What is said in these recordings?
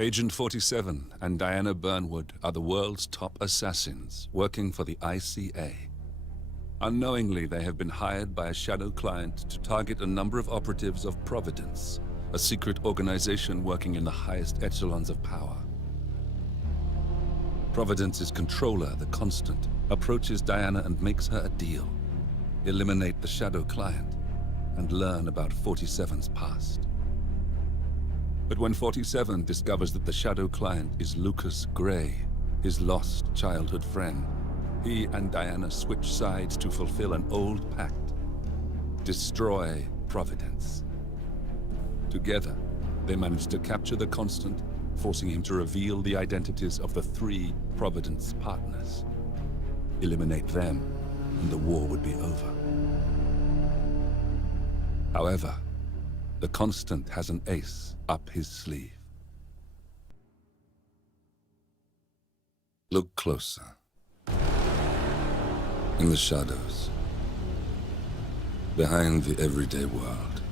Agent 47 and Diana Burnwood are the world's top assassins working for the ICA. Unknowingly, they have been hired by a shadow client to target a number of operatives of Providence, a secret organization working in the highest echelons of power. Providence's controller, the Constant, approaches Diana and makes her a deal. Eliminate the shadow client and learn about 47's past. But when 47 discovers that the shadow client is Lucas Gray, his lost childhood friend, he and Diana switch sides to fulfill an old pact: destroy Providence. Together, they manage to capture the Constant, forcing him to reveal the identities of the 3 Providence partners. Eliminate them, and the war would be over. However, the Constant has an ace up his sleeve. Look closer. In the shadows, behind the everyday world,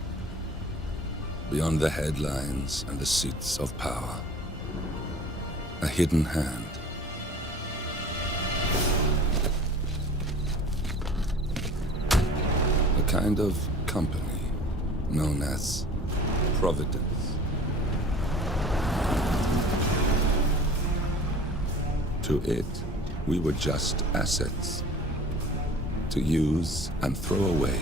beyond the headlines and the seats of power, a hidden hand. A kind of company known as Providence. To it, we were just assets, to use and throw away,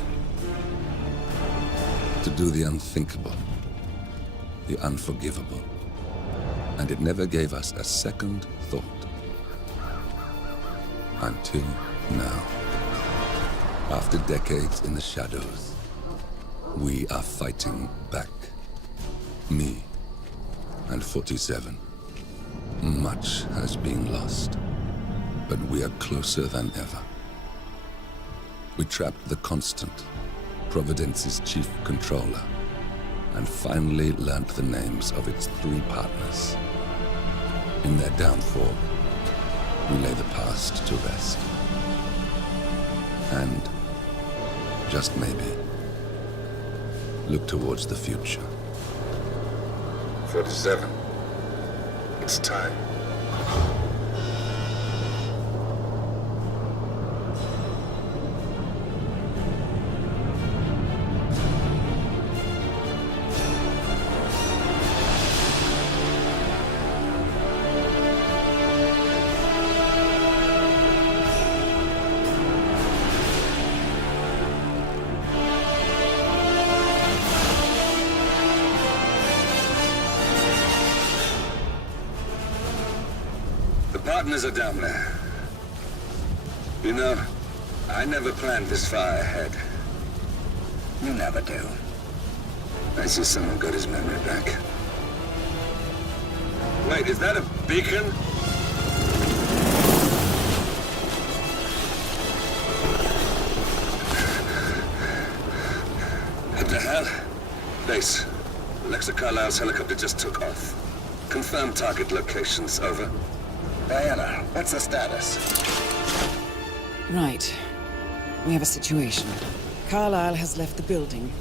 to do the unthinkable, the unforgivable, and it never gave us a second thought. Until now. After decades in the shadows, we are fighting back. Me and 47. Much has been lost, but we are closer than ever. We trapped the Constant, Providence's chief controller, and finally learnt the names of its 3 partners. In their downfall, we lay the past to rest. And, just maybe, look towards the future. 47. It's time. Partners are down there. You know, I never planned this far ahead. You never do. I see someone got his memory back. Wait, is that a beacon? What the hell? Base. Alexa Carlisle's helicopter just took off. Confirm target locations, over. Diana, what's the status? Right. We have a situation. Carlisle has left the building.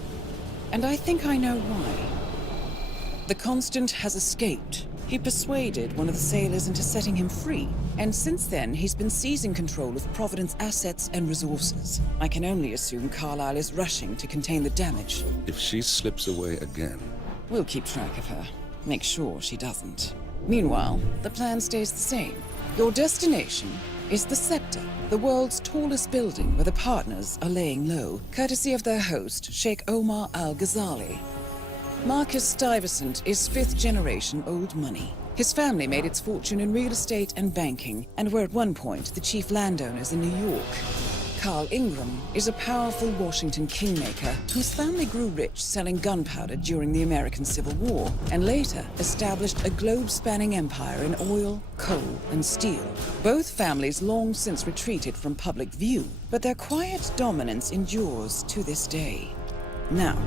And I think I know why. The Constant has escaped. He persuaded one of the sailors into setting him free. And since then, he's been seizing control of Providence assets and resources. I can only assume Carlisle is rushing to contain the damage. If she slips away again... We'll keep track of her. Make sure she doesn't. Meanwhile, the plan stays the same. Your destination is the Scepter, the world's tallest building where the partners are laying low, courtesy of their host, Sheikh Omar Al-Ghazali. Marcus Stuyvesant is 5th-generation old money. His family made its fortune in real estate and banking, and were at one point the chief landowners in New York. Carl Ingram is a powerful Washington kingmaker whose family grew rich selling gunpowder during the American Civil War, and later established a globe-spanning empire in oil, coal, and steel. Both families long since retreated from public view, but their quiet dominance endures to this day. Now,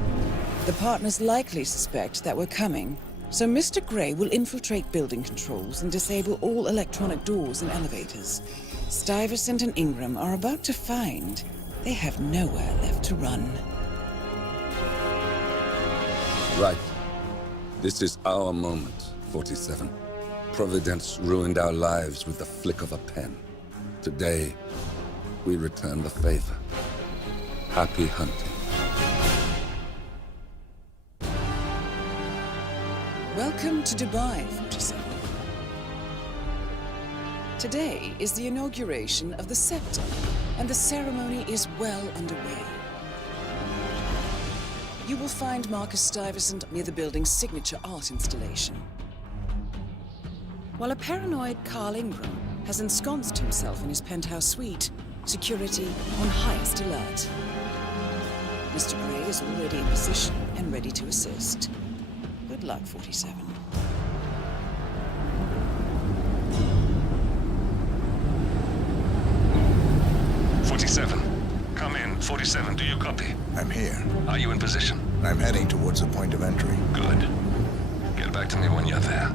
the partners likely suspect that we're coming, so Mr. Gray will infiltrate building controls and disable all electronic doors and elevators. Stuyvesant and Ingram are about to find they have nowhere left to run. Right. This is our moment. 47. Providence ruined our lives with the flick of a pen. Today, we return the favor. Happy hunting. Welcome to Dubai, 47. Today is the inauguration of the scepter, and the ceremony is well underway. You will find Marcus Stuyvesant near the building's signature art installation. While a paranoid Carl Ingram has ensconced himself in his penthouse suite, security on highest alert. Mr. Gray is already in position and ready to assist. Good luck, 47. Come in. 47, do you copy? I'm here. Are you in position? I'm heading towards the point of entry. Good. Get back to me when you're there.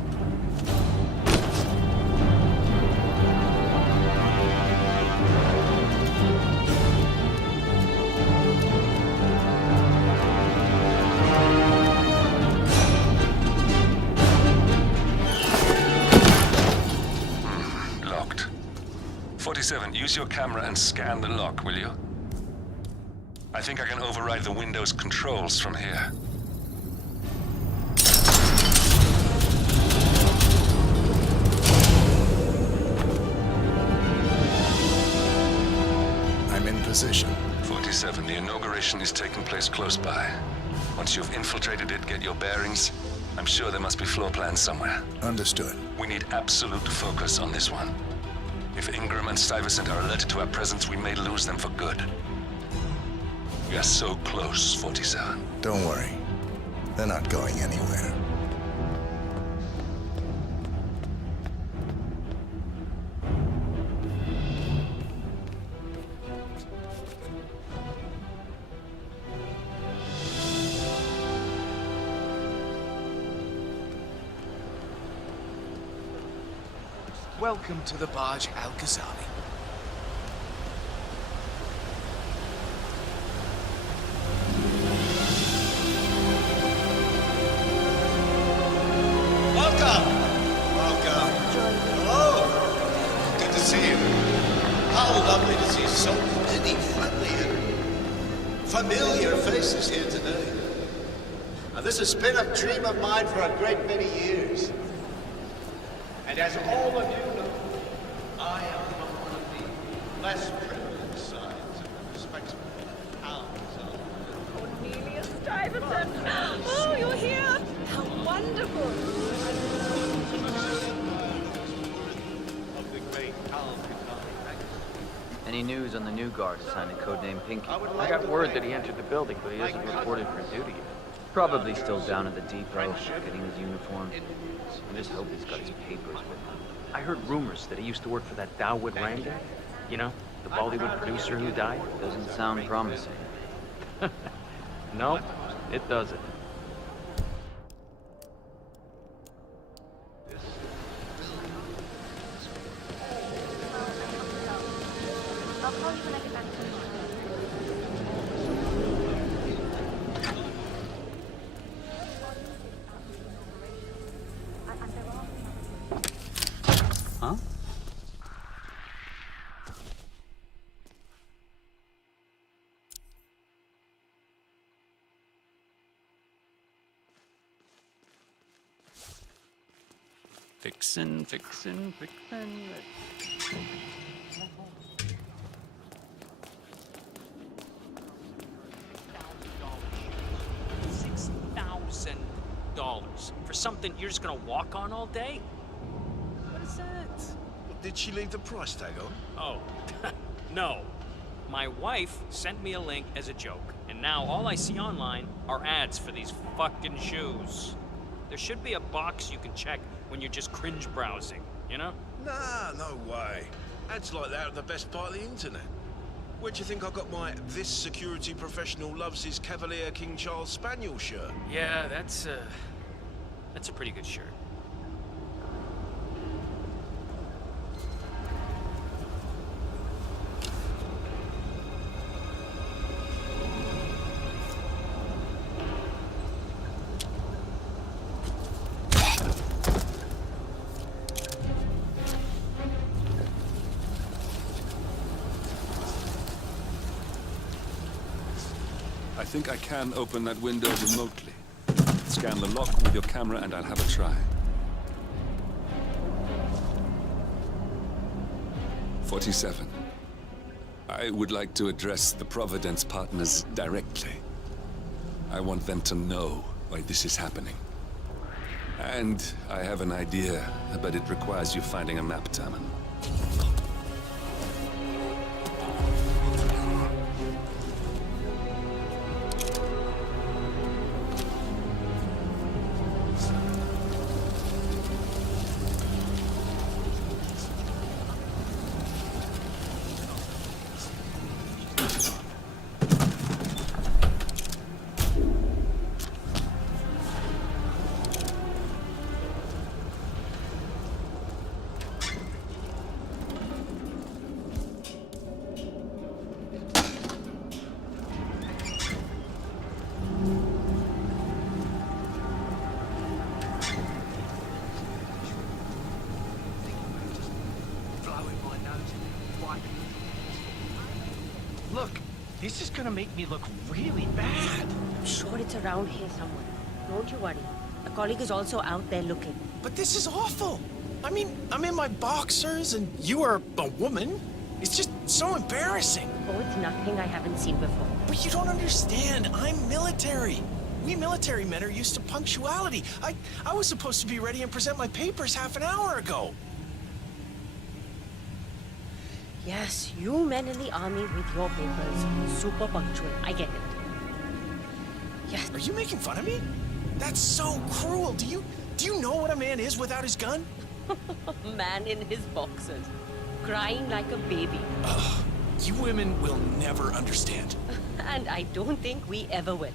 Locked. 47, use your camera and scan the lock, will you? I think I can override the Windows controls from here. I'm in position. 47, the inauguration is taking place close by. Once you've infiltrated it, get your bearings. I'm sure there must be floor plans somewhere. Understood. We need absolute focus on this one. If Ingram and Stuyvesant are alerted to our presence, we may lose them for good. We are so close, 47. Don't worry. They're not going anywhere. Welcome to the barge Al-Ghazali. Welcome! Welcome. Hello! Good to see you. How lovely to see so many friendly and familiar faces here today. Now, this has been a dream of mine for a great many years. And as all of you know, I am from one of the less privileged sides of the respectable towns of Cornelius Stuyvesant! Oh, you're here! How wonderful! of the great Al-Ghazali. Any news on the new guard assigned to codename Pinky? I got word that he entered the building, but he isn't reported for duty yet. Probably still down at the depot, getting his uniform. I just hope he's got his papers with him. I heard rumors that he used to work for that Dawood Rangan. You know, the Bollywood producer who died. Doesn't sound promising. No, it doesn't. I'll call you when I get back to the Huh? Fixin'. $6,000 for something you're just gonna walk on all day? What is that? Did she leave the price tag on? Oh, no. My wife sent me a link as a joke, and now all I see online are ads for these fucking shoes. There should be a box you can check when you're just cringe browsing, you know? Nah, no way. Ads like that are the best part of the internet. Where do you think I got my "This security professional loves his Cavalier King Charles Spaniel" shirt? Yeah, that's a pretty good shirt. think I can open that window remotely. Scan the lock with your camera and I'll have a try. 47. I would like to address the Providence partners directly. I want them to know why this is happening. And I have an idea, but it requires you finding a map terminal. Look, this is gonna make me look really bad. I'm sure it's around here somewhere. Don't you worry. A colleague is also out there looking. But this is awful. I mean, I'm in my boxers and you are a woman. It's just so embarrassing. Oh, it's nothing I haven't seen before. But you don't understand. I'm military. We military men are used to punctuality. I was supposed to be ready and present my papers half an hour ago. Yes, you men in the army with your papers. Super punctual. I get it. Yes. Are you making fun of me? That's so cruel. Do you know what a man is without his gun? Man in his boxers. Crying like a baby. Ugh. You women will never understand. And I don't think we ever will.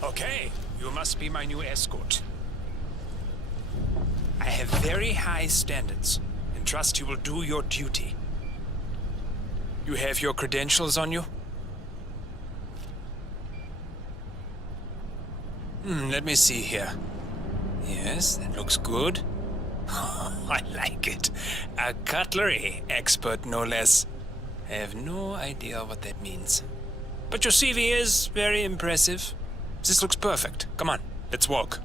Okay, you must be my new escort. I have very high standards, and trust you will do your duty. You have your credentials on you? Let me see here. Yes, that looks good. I like it. A cutlery expert, no less. I have no idea what that means. But your CV is very impressive. This looks perfect. Come on, let's walk.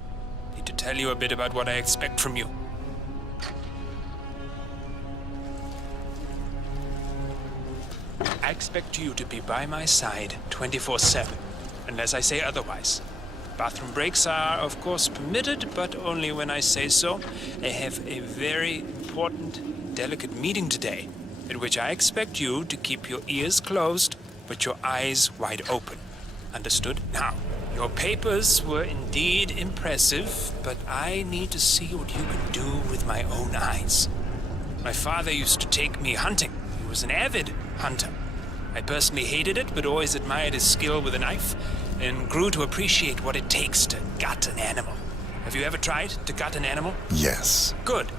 Need to tell you a bit about what I expect from you. I expect you to be by my side 24/7, unless I say otherwise. Bathroom breaks are, of course, permitted, but only when I say so. I have a very important, delicate meeting today, at which I expect you to keep your ears closed, but your eyes wide open. Understood? Now, your papers were indeed impressive, but I need to see what you can do with my own eyes. My father used to take me hunting. He was an avid hunter. I personally hated it, but always admired his skill with a knife, and grew to appreciate what it takes to gut an animal. Have you ever tried to gut an animal? Yes. Good.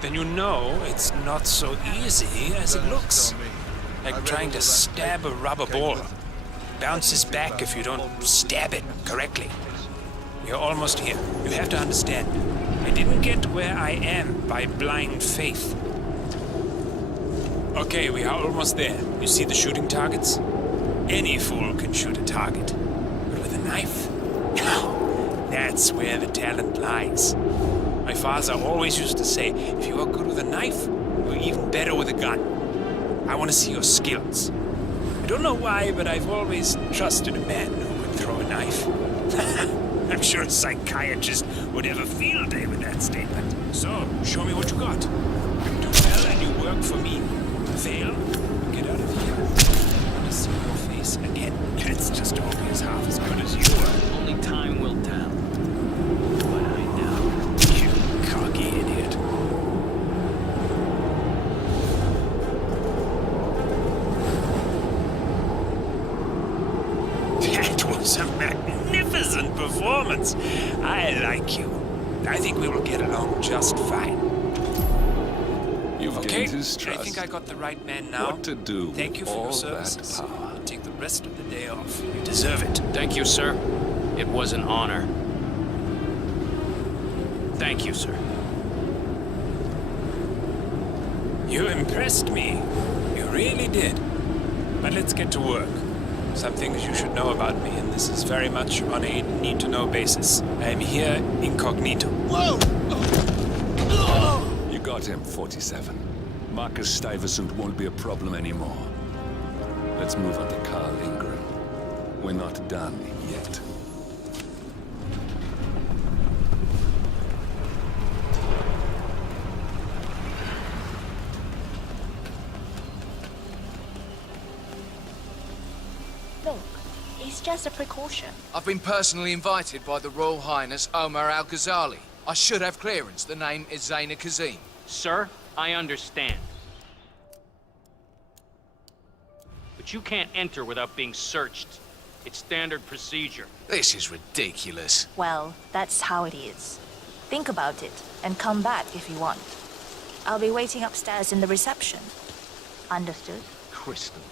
Then you know it's not so easy as it looks. Like trying to stab a rubber ball. Bounces back if you don't stab it correctly. We're almost here. You have to understand. I didn't get where I am by blind faith. Okay, we are almost there. You see the shooting targets? Any fool can shoot a target. But with a knife? Now, that's where the talent lies. My father always used to say, if you are good with a knife, you're even better with a gun. I want to see your skills. I don't know why, but I've always trusted a man who could throw a knife. I'm sure a psychiatrist would have a field day with that statement. So, show me what you got. You do well and you work for me. Fail, get out of here. I want to see your face again. It's just always half as good as you were. Only time will tell. But I know. You cocky idiot. was a magnificent performance. I like you. I think we will get along just fine. You've Okay, gained his trust. I think I got the right man now. What to do Thank you with for all your that services. power? I'll take the rest of the day off. You deserve it. Thank you, sir. It was an honor. Thank you, sir. You impressed me. You really did. But let's get to work. Some things you should know about me, and this is very much on a need-to-know basis. I am here incognito. Whoa! You got him, 47. Marcus Stuyvesant won't be a problem anymore. Let's move on to Carl Ingram. We're not done yet. Look, it's just a precaution. I've been personally invited by the Royal Highness Omar Al-Ghazali. I should have clearance. The name is Zaina Kazim. Sir, I understand. But you can't enter without being searched. It's standard procedure. This is ridiculous. Well, that's how it is. Think about it, and come back if you want. I'll be waiting upstairs in the reception. Understood? Crystal.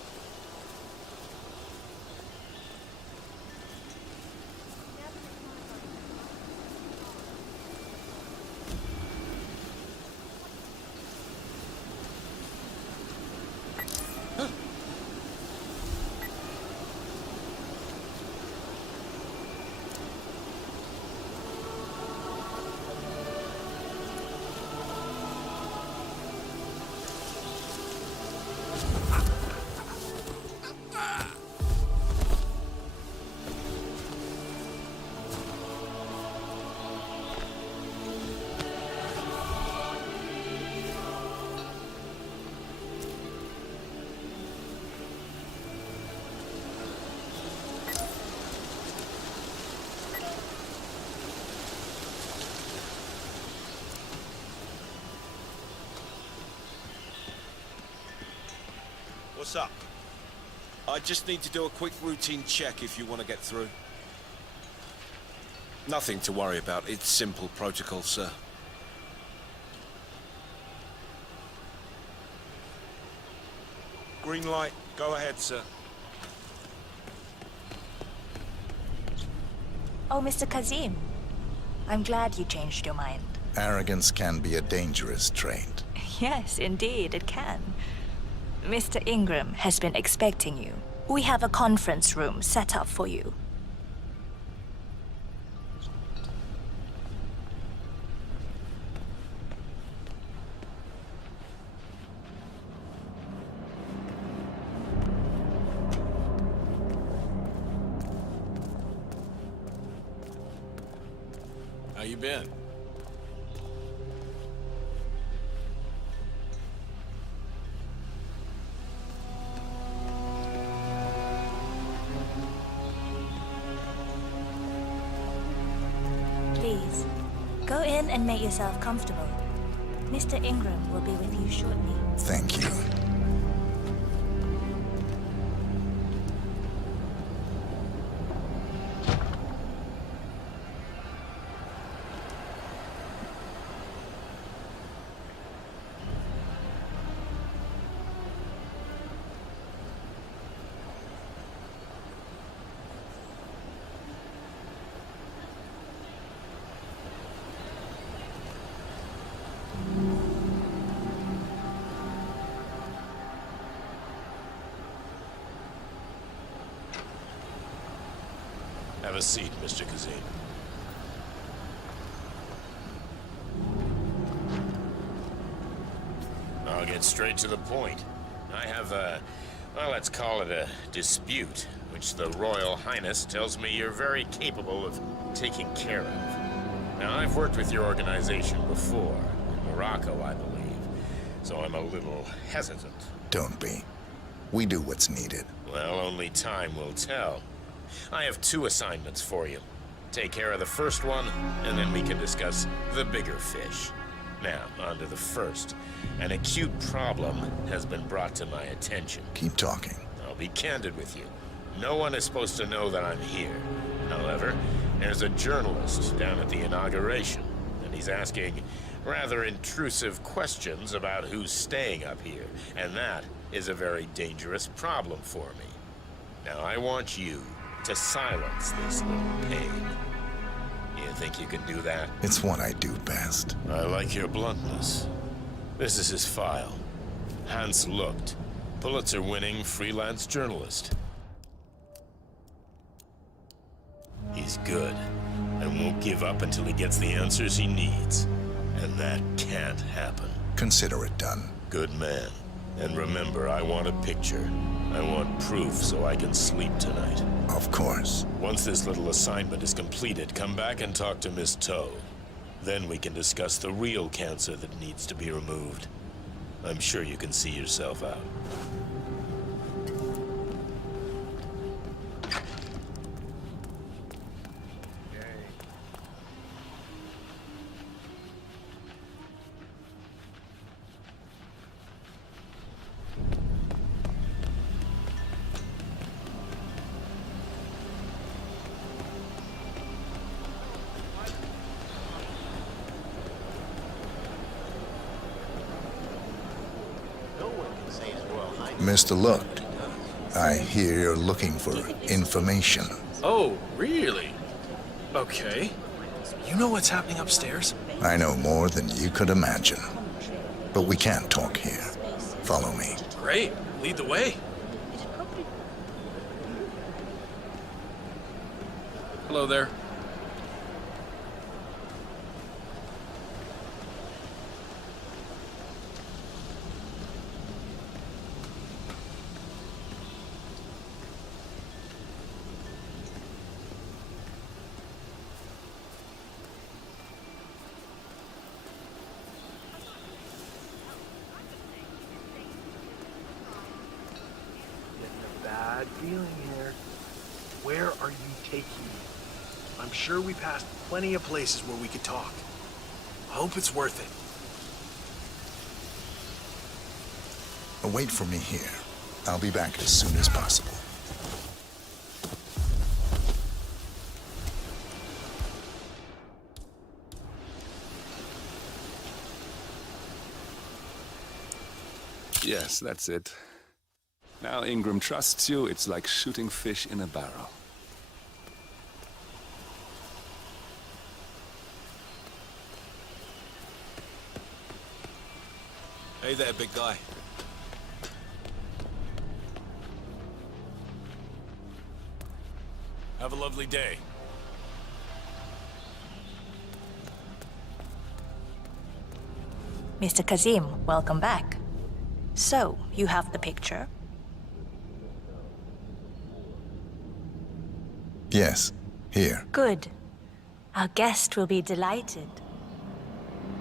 What's up? I just need to do a quick routine check if you want to get through. Nothing to worry about. It's simple protocol, sir. Green light. Go ahead, sir. Oh, Mr. Kazim. I'm glad you changed your mind. Arrogance can be a dangerous trait. Yes, indeed, it can. Mr. Ingram has been expecting you. We have a conference room set up for you. How you been? Please, go in and make yourself comfortable. Mr. Ingram will be with you shortly. Thank you. Have a seat, Mr. Kazim. I'll get straight to the point. I have a, well, let's call it a dispute, which the Royal Highness tells me you're very capable of taking care of. Now, I've worked with your organization before, in Morocco, I believe, so I'm a little hesitant. Don't be. We do what's needed. Well, only time will tell. I have 2 assignments for you. Take care of the first one, and then we can discuss the bigger fish. Now, on to the first. An acute problem has been brought to my attention. Keep talking. I'll be candid with you. No one is supposed to know that I'm here. However, there's a journalist down at the inauguration, and he's asking rather intrusive questions about who's staying up here, and that is a very dangerous problem for me. Now, I want you to silence this little pain. You think you can do that? It's what I do best. I like your bluntness. This is his file. Hans Lucht, Pulitzer-winning freelance journalist. He's good, and won't give up until he gets the answers he needs. And that can't happen. Consider it done. Good man. And remember, I want a picture. I want proof so I can sleep tonight. Of course. Once this little assignment is completed, come back and talk to Miss Toe. Then we can discuss the real cancer that needs to be removed. I'm sure you can see yourself out. Mr. Lucht, I hear you're looking for information. Oh, really? Okay. You know what's happening upstairs? I know more than you could imagine. But we can't talk here. Follow me. Great. Lead the way. Hello there. Bad feeling here. Where are you taking me? I'm sure we passed plenty of places where we could talk. I hope it's worth it. Wait for me here. I'll be back as soon as possible. Yes, that's it. Now Ingram trusts you, it's like shooting fish in a barrel. Hey there, big guy. Have a lovely day. Mr. Kazim, welcome back. So, you have the picture? Yes, here. Good. Our guest will be delighted.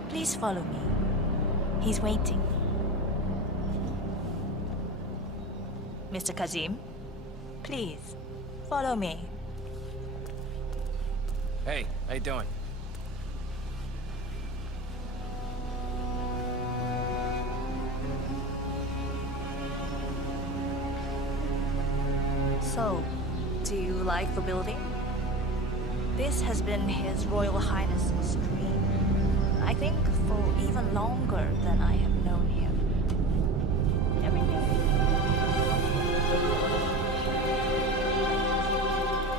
Please follow me. He's waiting. Mr. Kazim, please, follow me. Hey, how you doing? So, do you like the building? This has been His Royal Highness's dream. I think for even longer than I have known him. Everything.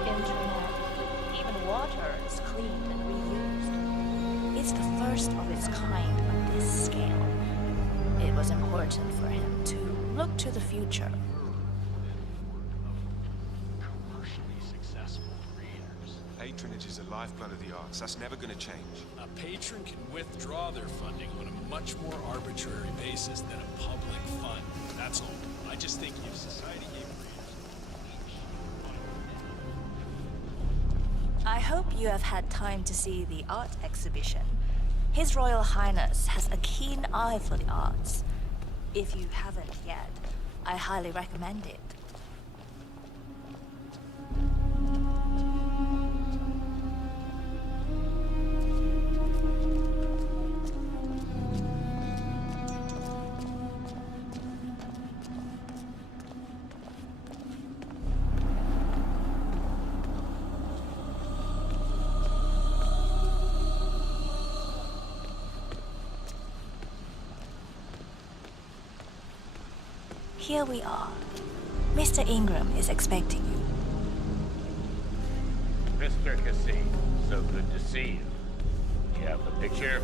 Internet, even water is cleaned and reused. It's the first of its kind on this scale. It was important for him to look to the future. Patronage is the lifeblood of the arts. That's never going to change. A patron can withdraw their funding on a much more arbitrary basis than a public fund. That's all. I just think if society gave I hope you have had time to see the art exhibition. His Royal Highness has a keen eye for the arts. If you haven't yet, I highly recommend it. here we are. Mr. Ingram is expecting you. Mr. Cassie, so good to see you. You have the picture?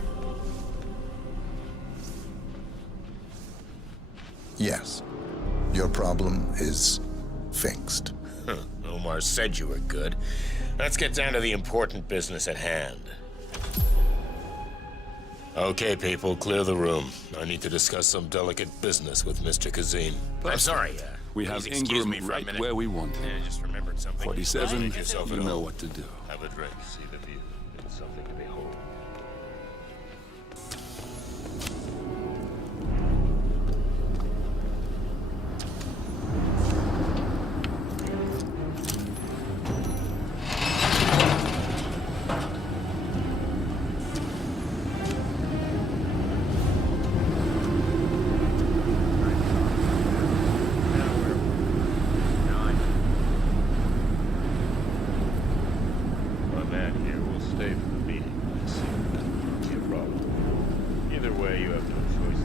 Yes. Your problem is fixed. Omar said you were good. Let's get down to the important business at hand. Okay, people, clear the room. I need to discuss some delicate business with Mr. Kazim. I'm sorry, we have please excuse me Ingram for a right minute. where we want him. I just remembered something. 47, Make yourself you at know home. what to do. Have a drink, see the view. It's something to behold. My man here will stay for the meeting. I see. Won't be a problem. Either way, you have no choice.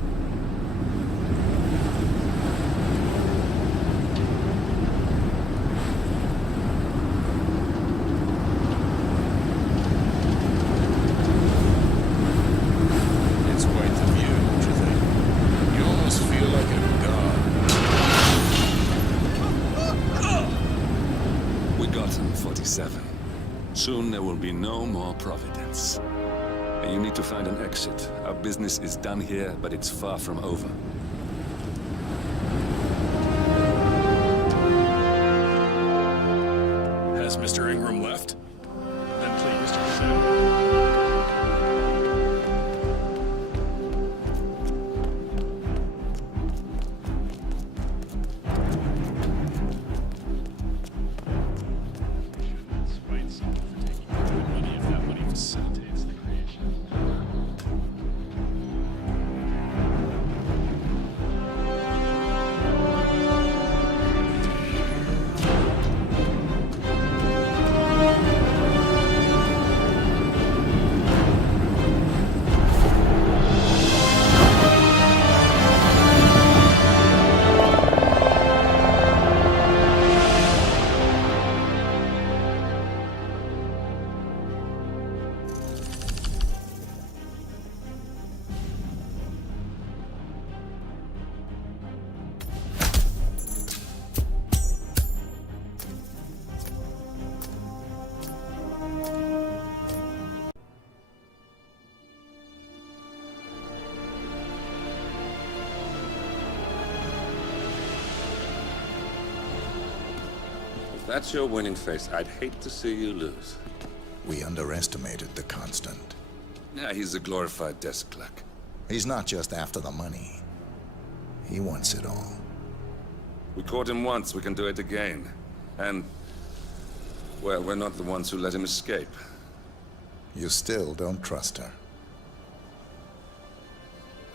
It's quite the view, don't you think? You almost feel like a god. We got him, 47. Soon there will be no more Providence. And you need to find an exit. Our business is done here, but it's far from over. Has Mr. Ingram left? Then please, Mr. Kazim. Spite someone for taking your money if that money facilitates the creation. If that's your winning face, I'd hate to see you lose. We underestimated the Constant. Yeah, he's a glorified desk clerk. He's not just after the money. He wants it all. We caught him once, we can do it again. And, well, we're not the ones who let him escape. You still don't trust her.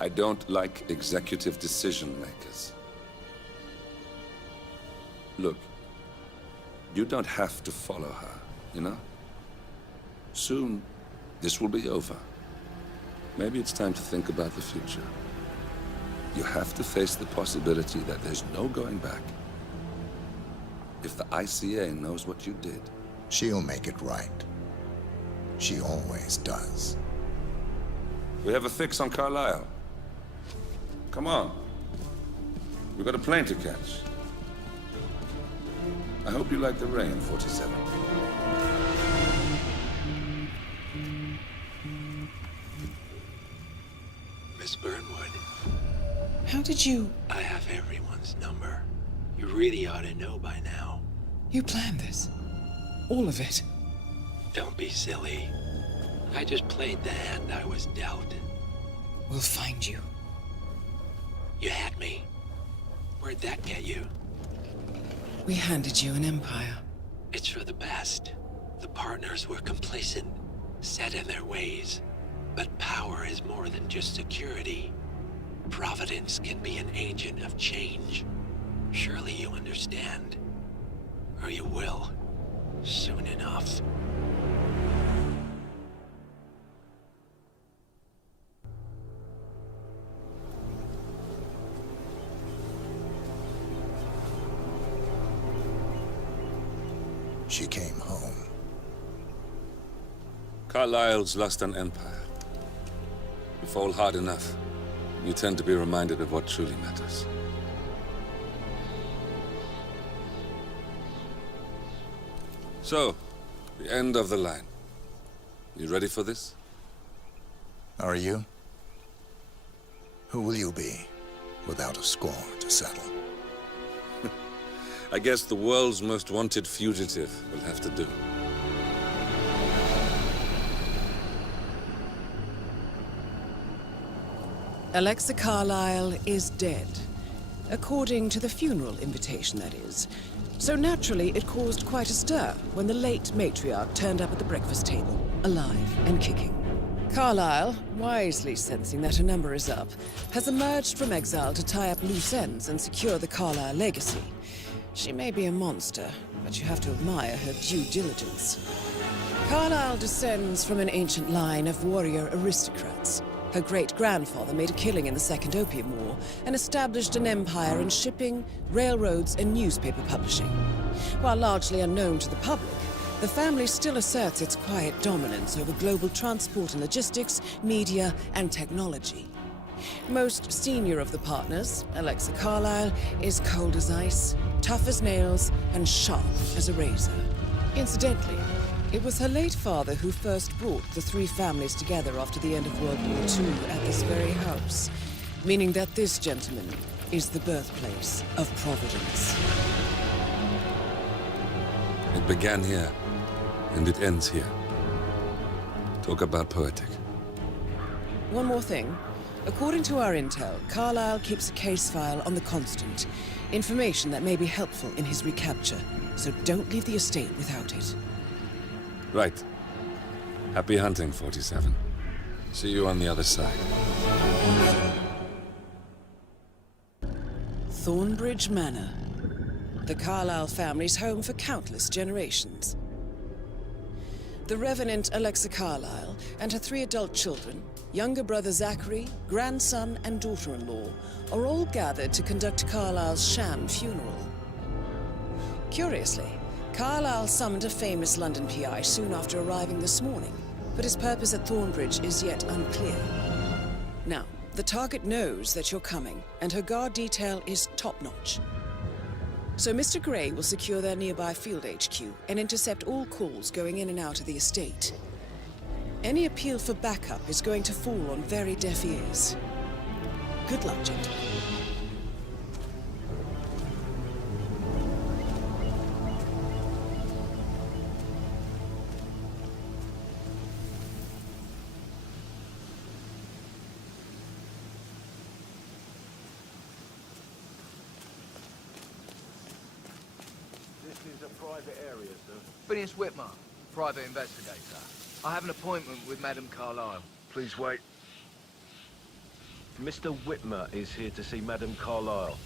I don't like executive decision makers. Look, you don't have to follow her, you know? Soon, this will be over. Maybe it's time to think about the future. You have to face the possibility that there's no going back. If the ICA knows what you did, she'll make it right. She always does. We have a fix on Carlisle. Come on. We've got a plane to catch. I hope you like the rain, 47. Miss Burnwood. How did you... I have everyone's number. You really ought to know by now. You planned this? All of it? Don't be silly. I just played the hand I was dealt. We'll find you. You had me. Where'd that get you? We handed you an empire. It's for the best. The partners were complacent, set in their ways. But power is more than just security. Providence can be an agent of change. Surely you understand. Or you will. Soon enough. she came home. Carlyle's lost an empire. You fall hard enough, you tend to be reminded of what truly matters. So, the end of the line. You ready for this? Are you? Who will you be, without a score to settle? I guess the world's most wanted fugitive will have to do. Alexa Carlyle is dead. According to the funeral invitation, that is. So naturally, it caused quite a stir when the late matriarch turned up at the breakfast table, alive and kicking. Carlyle, wisely sensing that her number is up, has emerged from exile to tie up loose ends and secure the Carlyle legacy. She may be a monster, but you have to admire her due diligence. Carlyle descends from an ancient line of warrior aristocrats. Her great-grandfather made a killing in the Second Opium War and established an empire in shipping, railroads, and newspaper publishing. While largely unknown to the public, the family still asserts its quiet dominance over global transport and logistics, media, and technology. Most senior of the partners, Alexa Carlyle, is cold as ice, tough as nails, and sharp as a razor. Incidentally, it was her late father who first brought the three families together after the end of World War II at this very house, meaning that this gentleman is the birthplace of Providence. It began here, and it ends here. Talk about poetic. One more thing. According to our intel, Carlyle keeps a case file on the Constant. Information that may be helpful in his recapture, so don't leave the estate without it. Right. Happy hunting, 47. See you on the other side. Thornbridge Manor. The Carlyle family's home for countless generations. The Revenant Alexa Carlyle and her 3 adult children, younger brother Zachary, grandson, and daughter-in-law, are all gathered to conduct Carlyle's sham funeral. Curiously, Carlyle summoned a famous London PI soon after arriving this morning, but his purpose at Thornbridge is yet unclear. Now, the target knows that you're coming, and her guard detail is top-notch. So Mr. Gray will secure their nearby field HQ and intercept all calls going in and out of the estate. Any appeal for backup is going to fall on very deaf ears. Good luck, gentlemen. Phineas Whitmer, private investigator. I have an appointment with Madame Carlyle. Please wait. Mr. Whitmer is here to see Madame Carlyle.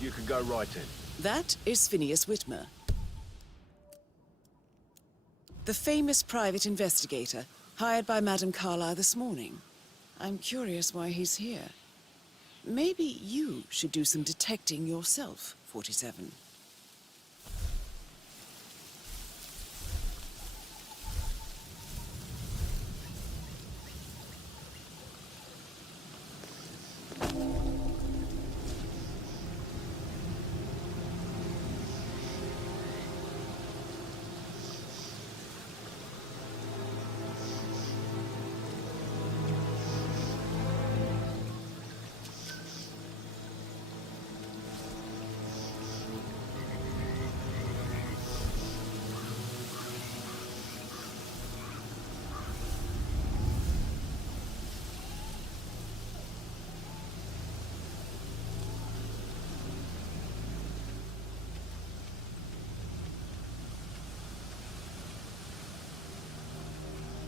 You can go right in. That is Phineas Whitmer, the famous private investigator hired by Madame Carlyle this morning. I'm curious why he's here. Maybe you should do some detecting yourself, 47.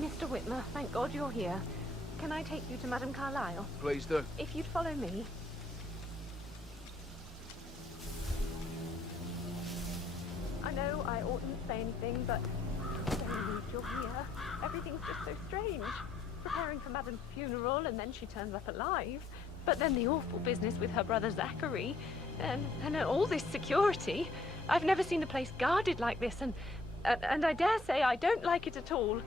Mr. Whitmer, thank God you're here. Can I take you to Madame Carlyle? Please do. If you'd follow me. I know I oughtn't say anything, but I'm so relieved you're here. Everything's just so strange. Preparing for Madame's funeral, and then she turns up alive. But then the awful business with her brother Zachary, and all this security. I've never seen the place guarded like this, and And I dare say I don't like it at all.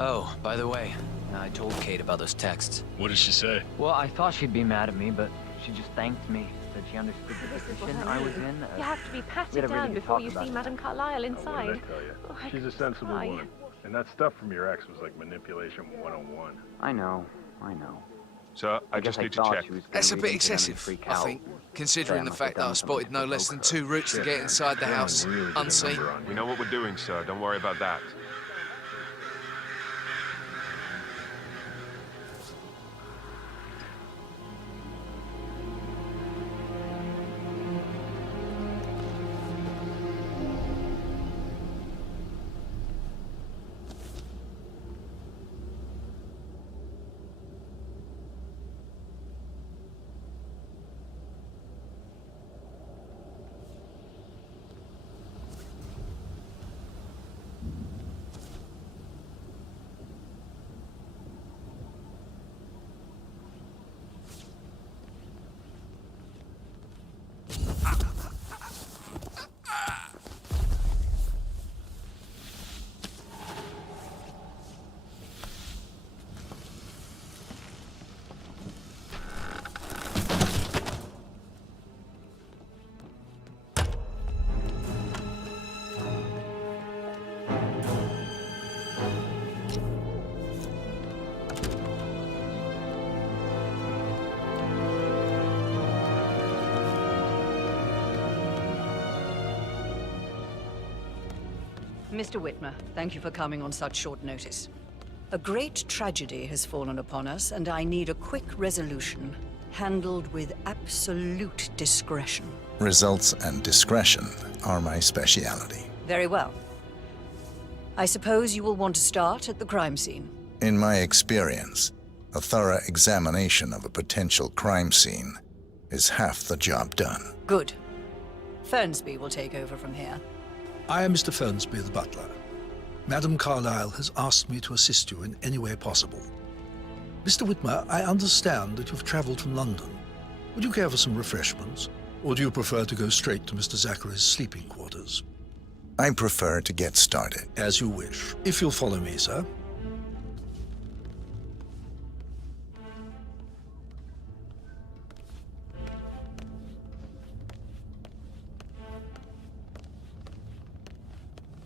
Oh, by the way, I told Kate about those texts. What did she say? Well, I thought she'd be mad at me, but she just thanked me. Said she understood the This is what position I I was mean. in. You have to be we patted had a really down good before talk you about see it. Madame Carlyle inside. What did I tell you? Oh, I She's a could sensible cry. woman. And that stuff from your ex was like manipulation 101. I know. Sir, I guess just I need to thought check. she was gonna That's a read bit into them and excessive, freak I out. think, considering Say I the must fact have that I done spotted something no to less than provoke 2 routes to get inside the house, unseen. We know what we're doing, sir. Don't worry about that. Mr. Whitmer, thank you for coming on such short notice. A great tragedy has fallen upon us, and I need a quick resolution, handled with absolute discretion. Results and discretion are my speciality. Very well. I suppose you will want to start at the crime scene. In my experience, a thorough examination of a potential crime scene is half the job done. Good. Fernsby will take over from here. I am Mr. Fernsby, the butler. Madame Carlyle has asked me to assist you in any way possible. Mr. Whitmer, I understand that you've traveled from London. Would you care for some refreshments? Or do you prefer to go straight to Mr. Zachary's sleeping quarters? I prefer to get started. As you wish. If you'll follow me, sir.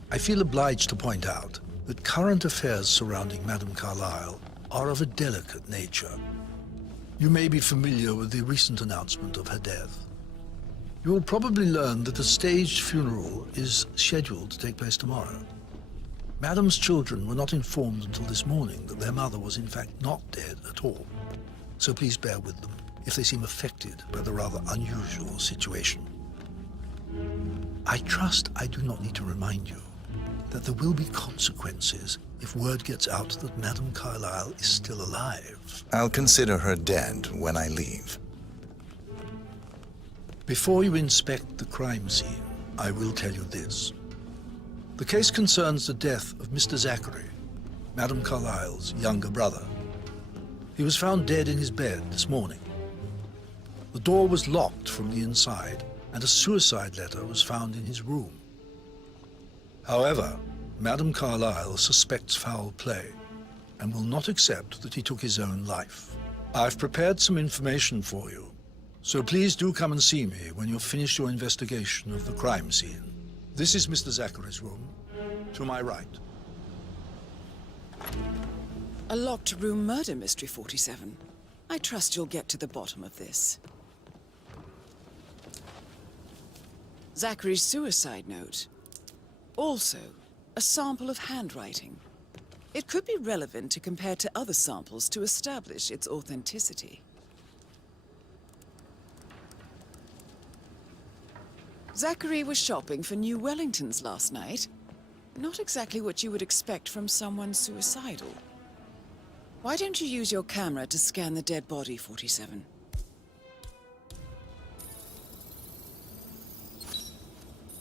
I feel obliged to point out that current affairs surrounding Madame Carlyle are of a delicate nature. You may be familiar with the recent announcement of her death. You will probably learn that a staged funeral is scheduled to take place tomorrow. Madame's children were not informed until this morning that their mother was in fact not dead at all. So please bear with them if they seem affected by the rather unusual situation. I trust I do not need to remind you that there will be consequences if word gets out that Madame Carlyle is still alive. I'll consider her dead when I leave. Before you inspect the crime scene, I will tell you this. The case concerns the death of Mr. Zachary, Madame Carlyle's younger brother. He was found dead in his bed this morning. The door was locked from the inside, and a suicide letter was found in his room. However, Madame Carlyle suspects foul play and will not accept that he took his own life. I've prepared some information for you, so please do come and see me when you've finished your investigation of the crime scene. This is Mr. Zachary's room, to my right. A locked room murder mystery, 47. I trust you'll get to the bottom of this. Zachary's suicide note. Also, a sample of handwriting. It could be relevant to compare to other samples to establish its authenticity. Zachary was shopping for New Wellingtons last night. Not exactly what you would expect from someone suicidal. Why don't you use your camera to scan the dead body, 47?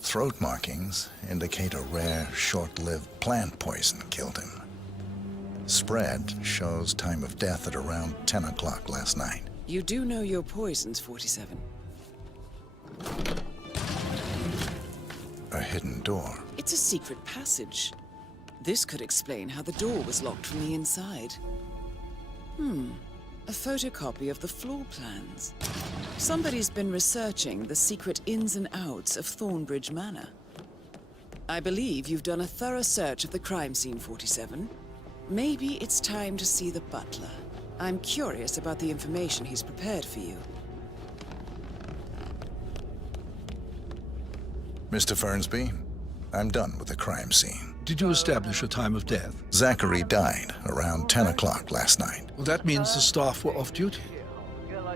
Throat markings indicate a rare, short-lived plant poison killed him. Spread shows time of death at around 10 o'clock last night. You do know your poisons, 47. hidden door. It's a secret passage. This could explain how the door was locked from the inside. A photocopy of the floor plans. Somebody's been researching the secret ins and outs of Thornbridge Manor. I believe you've done a thorough search of the crime scene, 47. Maybe it's time to see the butler. I'm curious about the information he's prepared for you. Mr. Fernsby, I'm done with the crime scene. Did you establish a time of death? Zachary died around 10 o'clock last night. Well, that means the staff were off duty.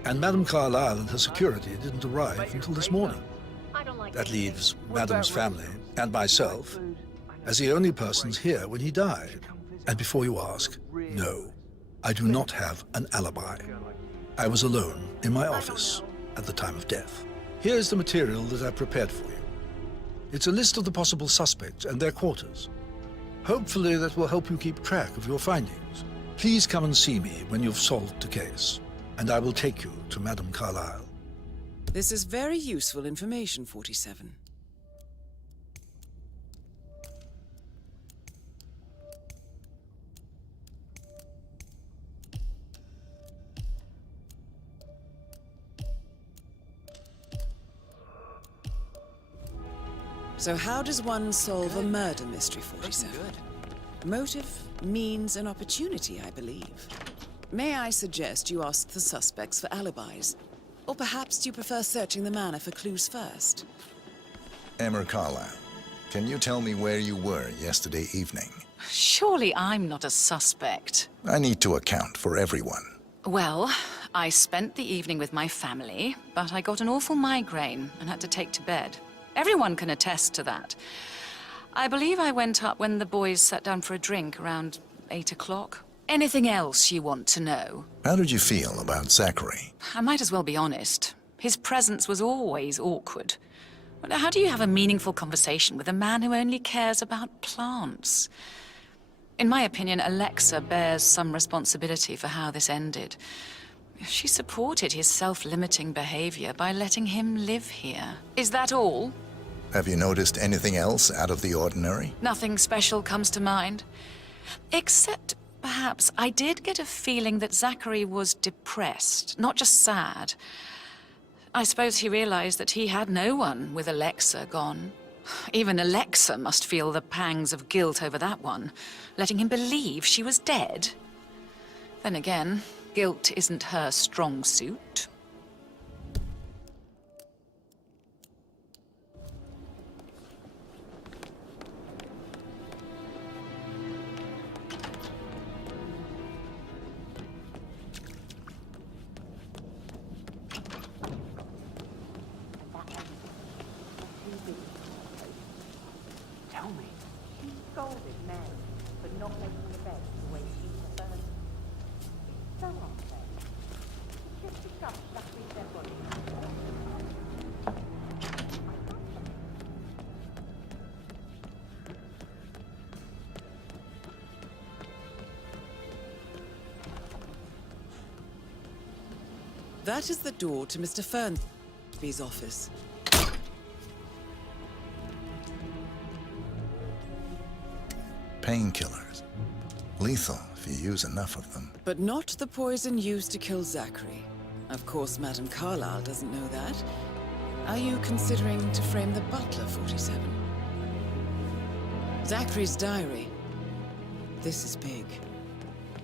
And Madame Carlyle and her security didn't arrive until this morning. That leaves Madame's family and myself as the only persons here when he died. And before you ask, no, I do not have an alibi. I was alone in my office at the time of death. Here's the material that I prepared for you. It's a list of the possible suspects and their quarters. Hopefully that will help you keep track of your findings. Please come and see me when you've solved the case, and I will take you to Madame Carlyle. This is very useful information, 47. So how does one solve a murder mystery, 47? Motive, means, and opportunity, I believe. May I suggest you ask the suspects for alibis? Or perhaps you prefer searching the manor for clues first? Emma Carlyle, can you tell me where you were yesterday evening? Surely I'm not a suspect. I need to account for everyone. Well, I spent the evening with my family, but I got an awful migraine and had to take to bed. Everyone can attest to that. I believe I went up when the boys sat down for a drink around 8 o'clock. Anything else you want to know? How did you feel about Zachary? I might as well be honest. His presence was always awkward. How do you have a meaningful conversation with a man who only cares about plants? In my opinion, Alexa bears some responsibility for how this ended. She supported his self-limiting behavior by letting him live here. Is that all? Have you noticed anything else out of the ordinary? Nothing special comes to mind. Except, perhaps, I did get a feeling that Zachary was depressed, not just sad. I suppose he realized that he had no one with Alexa gone. Even Alexa must feel the pangs of guilt over that one, letting him believe she was dead. Then again, guilt isn't her strong suit. Tell me. She scolded Mary for not making the bed the way she preferred. It's so unfair. Just discuss Zachary's dead body. That is the door to Mr. Fernsby's office. Painkillers. Lethal if you use enough of them. But not the poison used to kill Zachary. Of course, Madame Carlyle doesn't know that. Are you considering to frame the butler, 47? Zachary's diary. This is big.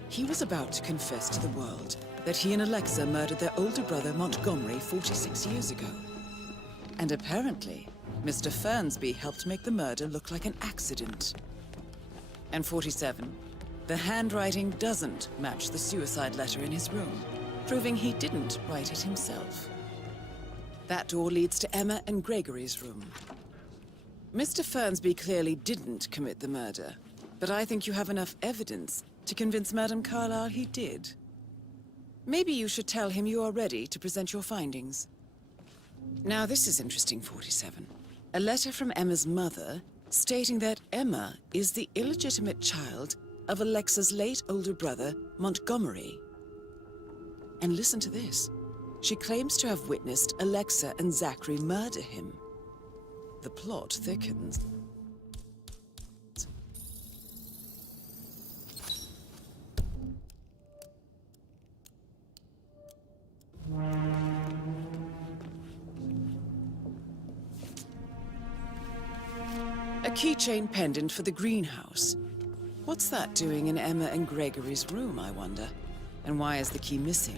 He was about to confess to the world that he and Alexa murdered their older brother Montgomery 46 years ago. And apparently, Mr. Fernsby helped make the murder look like an accident. And 47, the handwriting doesn't match the suicide letter in his room, proving he didn't write it himself. That door leads to Emma and Gregory's room. Mr. Fernsby clearly didn't commit the murder, but I think you have enough evidence to convince Madame Carlyle he did. Maybe you should tell him you are ready to present your findings. Now this is interesting, 47. A letter from Emma's mother stating that Emma is the illegitimate child of Alexa's late older brother, Montgomery. And listen to this. She claims to have witnessed Alexa and Zachary murder him. The plot thickens. A keychain pendant for the greenhouse. What's that doing in Emma and Gregory's room, I wonder? And why is the key missing?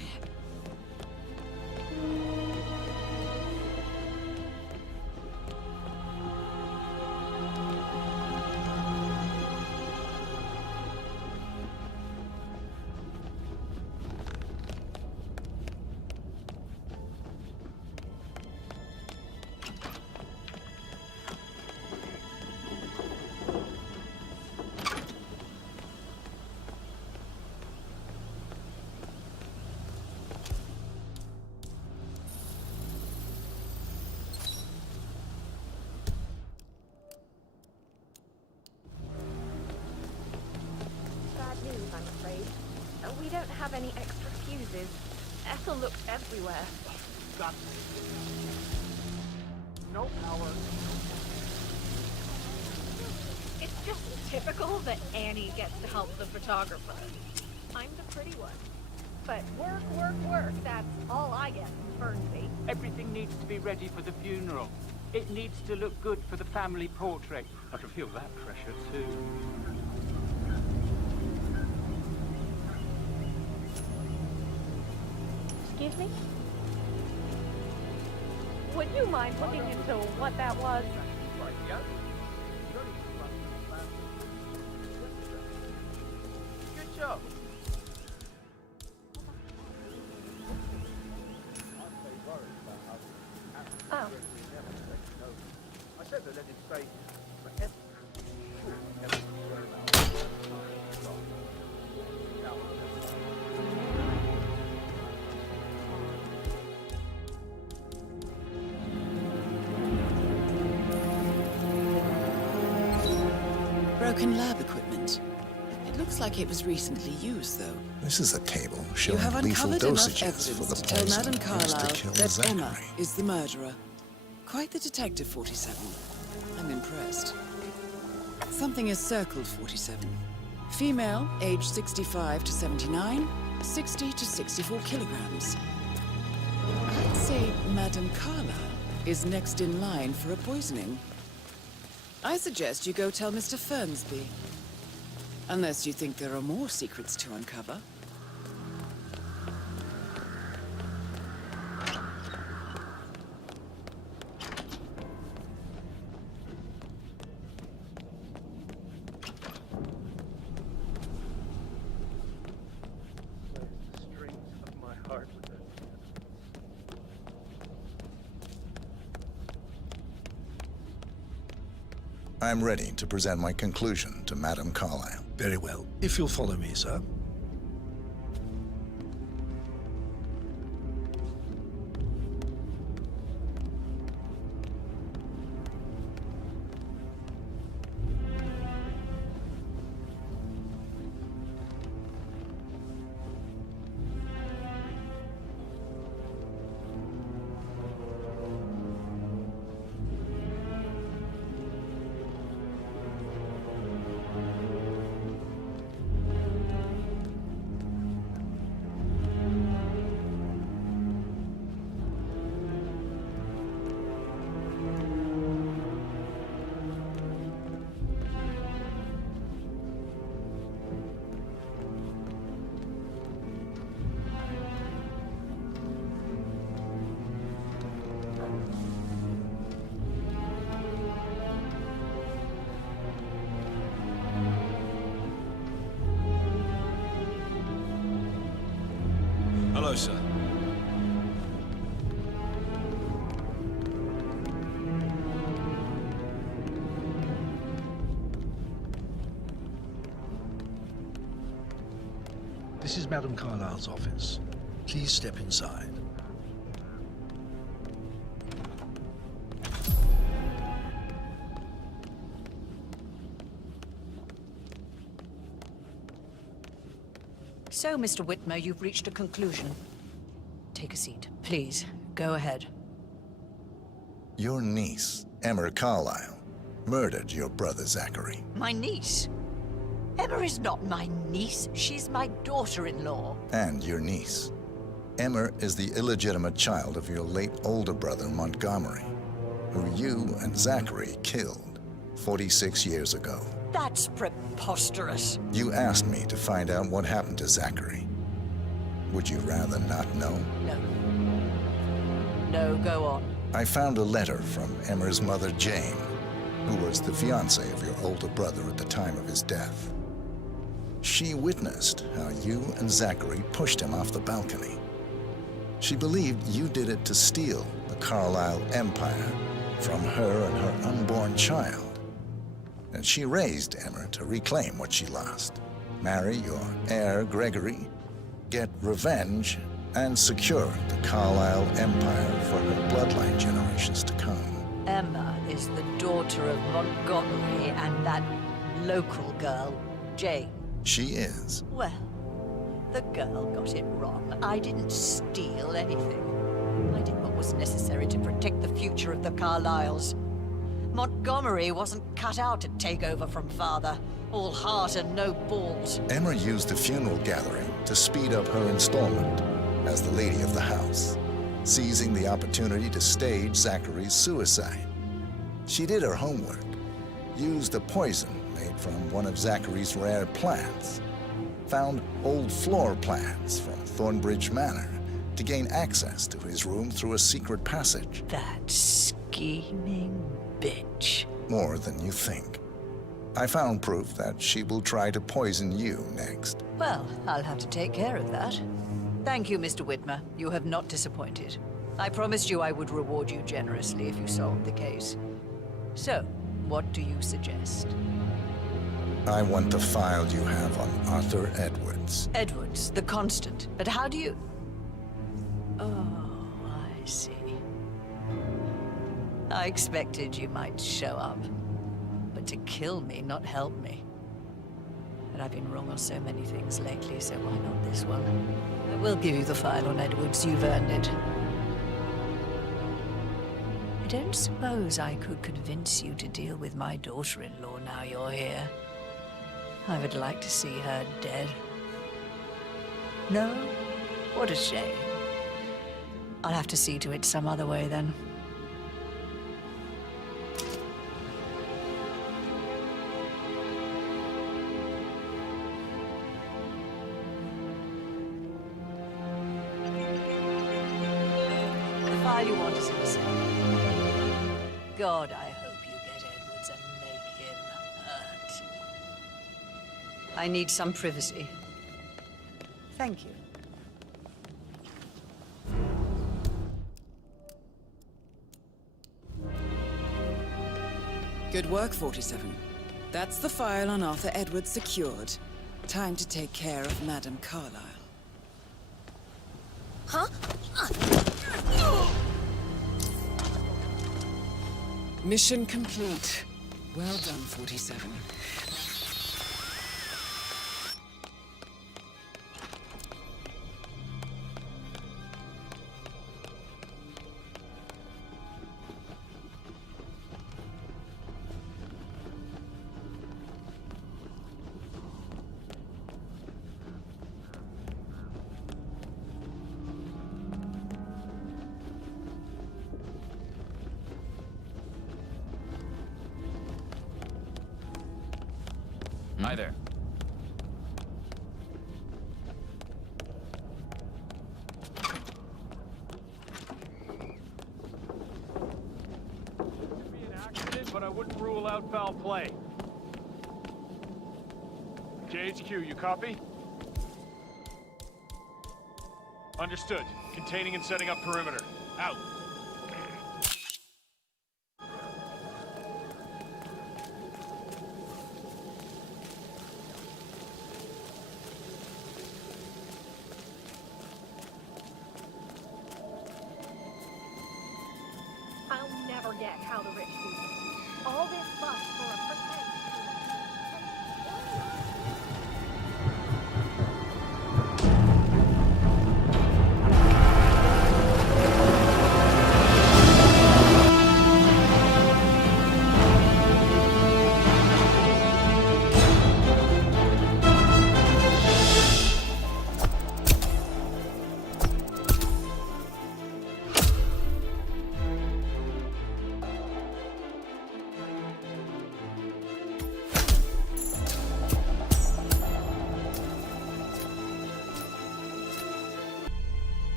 Bad news, I'm afraid. We don't have any extra fuses. Ethel looked everywhere. That's no power. It's just typical that Annie gets to help the photographer. I'm the pretty one. But work, work, work, that's all I get from Fernsby. Everything needs to be ready for the funeral. It needs to look good for the family portrait. I can feel that pressure too. Excuse me? Would you mind looking into what that was? Good job. Oh. I said to let it stay Broken lab equipment. It looks like it was recently used, though. This is a table You showing have lethal uncovered enough dosages for evidence the to tell poison Madame used to Carlyle kill that Zachary. Emma is the murderer. Quite the detective, 47. I'm impressed. Something is circled, 47. Female, age 65 to 79, 60 to 64 kilograms. I'd say Madame Carlyle is next in line for a poisoning. I suggest you go tell Mr. Fernsby. Unless you think there are more secrets to uncover. I'm ready to present my conclusion to Madame Carlyle. Very well. If you'll follow me, sir. Hello, sir. This is Madame Carlyle's office. Please step inside. So, Mr. Whitmer, you've reached a conclusion. Take a seat. Please, go ahead. Your niece Emma Carlyle murdered your brother Zachary. My niece? Emma is not my niece. She's my daughter-in-law. And your niece. Emma is the illegitimate child of your late older brother Montgomery, who you and Zachary killed 46 years ago. That's preposterous. You asked me to find out what happened to Zachary. Would you rather not know? No. No, go on. I found a letter from Emma's mother, Jane, who was the fiancée of your older brother at the time of his death. She witnessed how you and Zachary pushed him off the balcony. She believed you did it to steal the Carlyle empire from her and her unborn child. And she raised Emma to reclaim what she lost. Marry your heir, Gregory, get revenge, and secure the Carlyle empire for her bloodline generations to come. Emma is the daughter of Montgomery and that local girl, Jane. She is. Well, the girl got it wrong. I didn't steal anything. I did what was necessary to protect the future of the Carlyles. Montgomery wasn't cut out to take over from father. All heart and no balls. Emma used the funeral gathering to speed up her installment as the lady of the house, seizing the opportunity to stage Zachary's suicide. She did her homework, used a poison made from one of Zachary's rare plants, found old floor plans from Thornbridge Manor to gain access to his room through a secret passage. That scheming bitch. More than you think. I found proof that she will try to poison you next. Well, I'll have to take care of that. Thank you, Mr. Whitmer. You have not disappointed. I promised you I would reward you generously if you solved the case. So, what do you suggest? I want the file you have on Arthur Edwards. Edwards, the Constant. But how do you... Oh, I see. I expected you might show up. But to kill me, not help me. But I've been wrong on so many things lately, so why not this one? I will give you the file on Edwards. You've earned it. I don't suppose I could convince you to deal with my daughter-in-law now you're here. I would like to see her dead. No? What a shame. I'll have to see to it some other way then. The file you want is in the cell. God, I hope you get Edwards and make him hurt. I need some privacy. Thank you. Good work, 47. That's the file on Arthur Edwards secured. Time to take care of Madame Carlyle. Huh? Mission complete. Well done, 47. Hi there. Could be an accident, but I wouldn't rule out foul play. JHQ, you copy? Understood. Containing and setting up perimeter. Out. I'll never get how the rich do it. All this fuss for a pretend.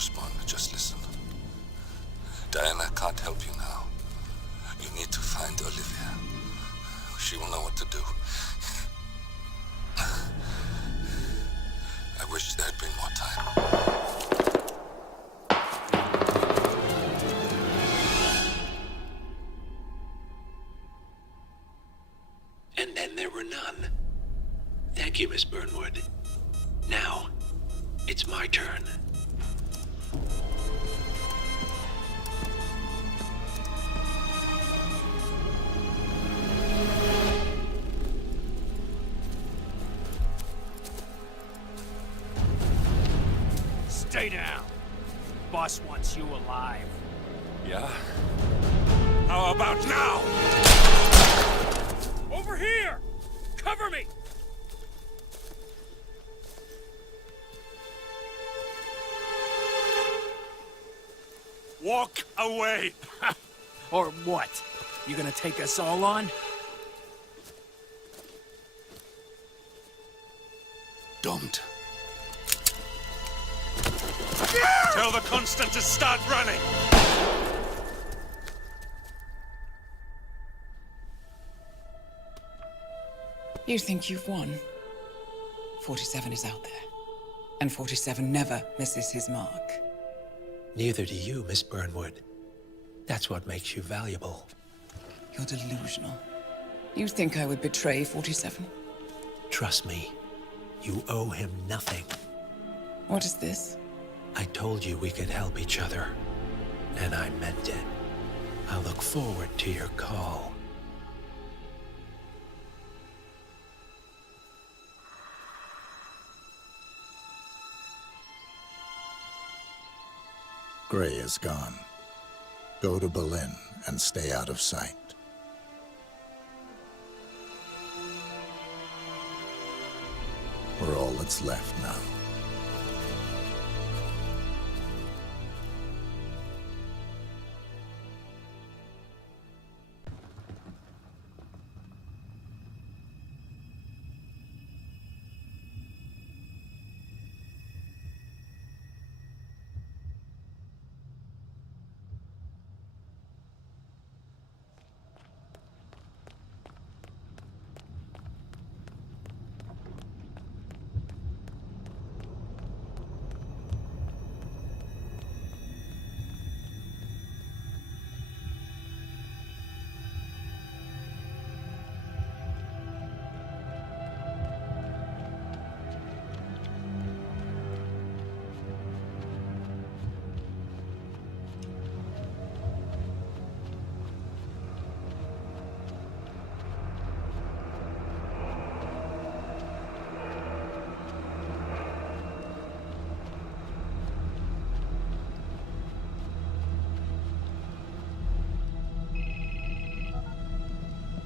respond, just listen. Diana can't help you now. You need to find Olivia. She will know what to do. I wish there had been more time. And then there were none. Thank you, Miss Burnwood. Now, it's my turn. Stay down. Boss wants you alive. Yeah? How about now? Over here! Cover me! Walk away! Or what? You gonna take us all on? Don't. Tell the Constant to start running! You think you've won? 47 is out there. And 47 never misses his mark. Neither do you, Miss Burnwood. That's what makes you valuable. You're delusional. You think I would betray 47? Trust me, you owe him nothing. What is this? I told you we could help each other, and I meant it. I look forward to your call. Gray is gone. Go to Berlin and stay out of sight. We're all that's left now.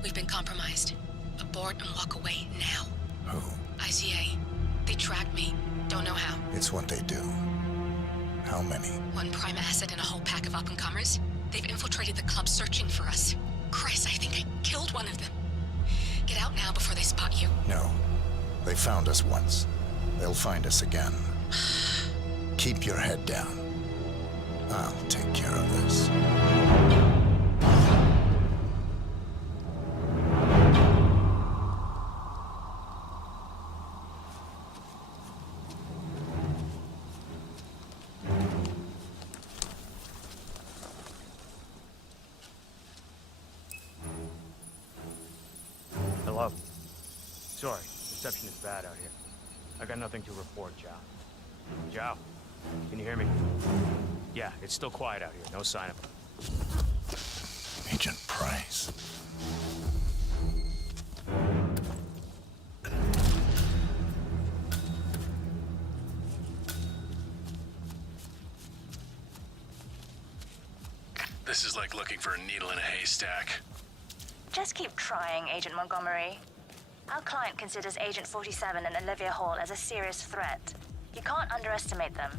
We've been compromised. Abort and walk away now. Who? ICA. They tracked me. Don't know how. It's what they do. How many? One prime asset and a whole pack of up-and-comers. They've infiltrated the club searching for us. Christ, I think I killed one of them. Get out now before they spot you. No. They found us once. They'll find us again. Keep your head down. I'll take care of this. Hello? Sorry, reception is bad out here. I got nothing to report, Zhao. Zhao, can you hear me? Yeah, it's still quiet out here. No sign of him. Agent Price. This is like looking for a needle in a haystack. Just keep trying, Agent Montgomery. Our client considers Agent 47 and Olivia Hall as a serious threat. You can't underestimate them.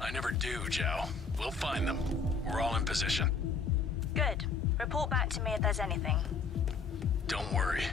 I never do, Zhao. We'll find them. We're all in position. Good. Report back to me if there's anything. Don't worry.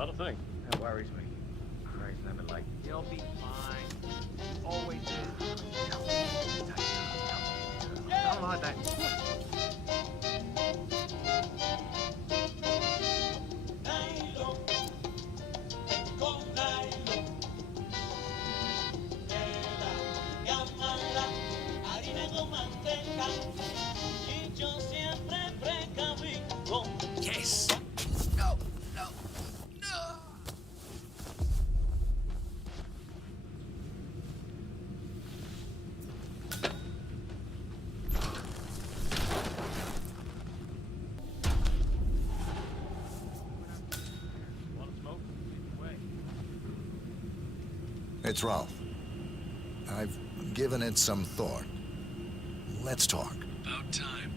Not a thing. That worries me. Christ, I've been like, You'll be fine. Always is. don't like that. Yes! No, no, no! It's Ralph. I've given it some thought. Let's talk. About time.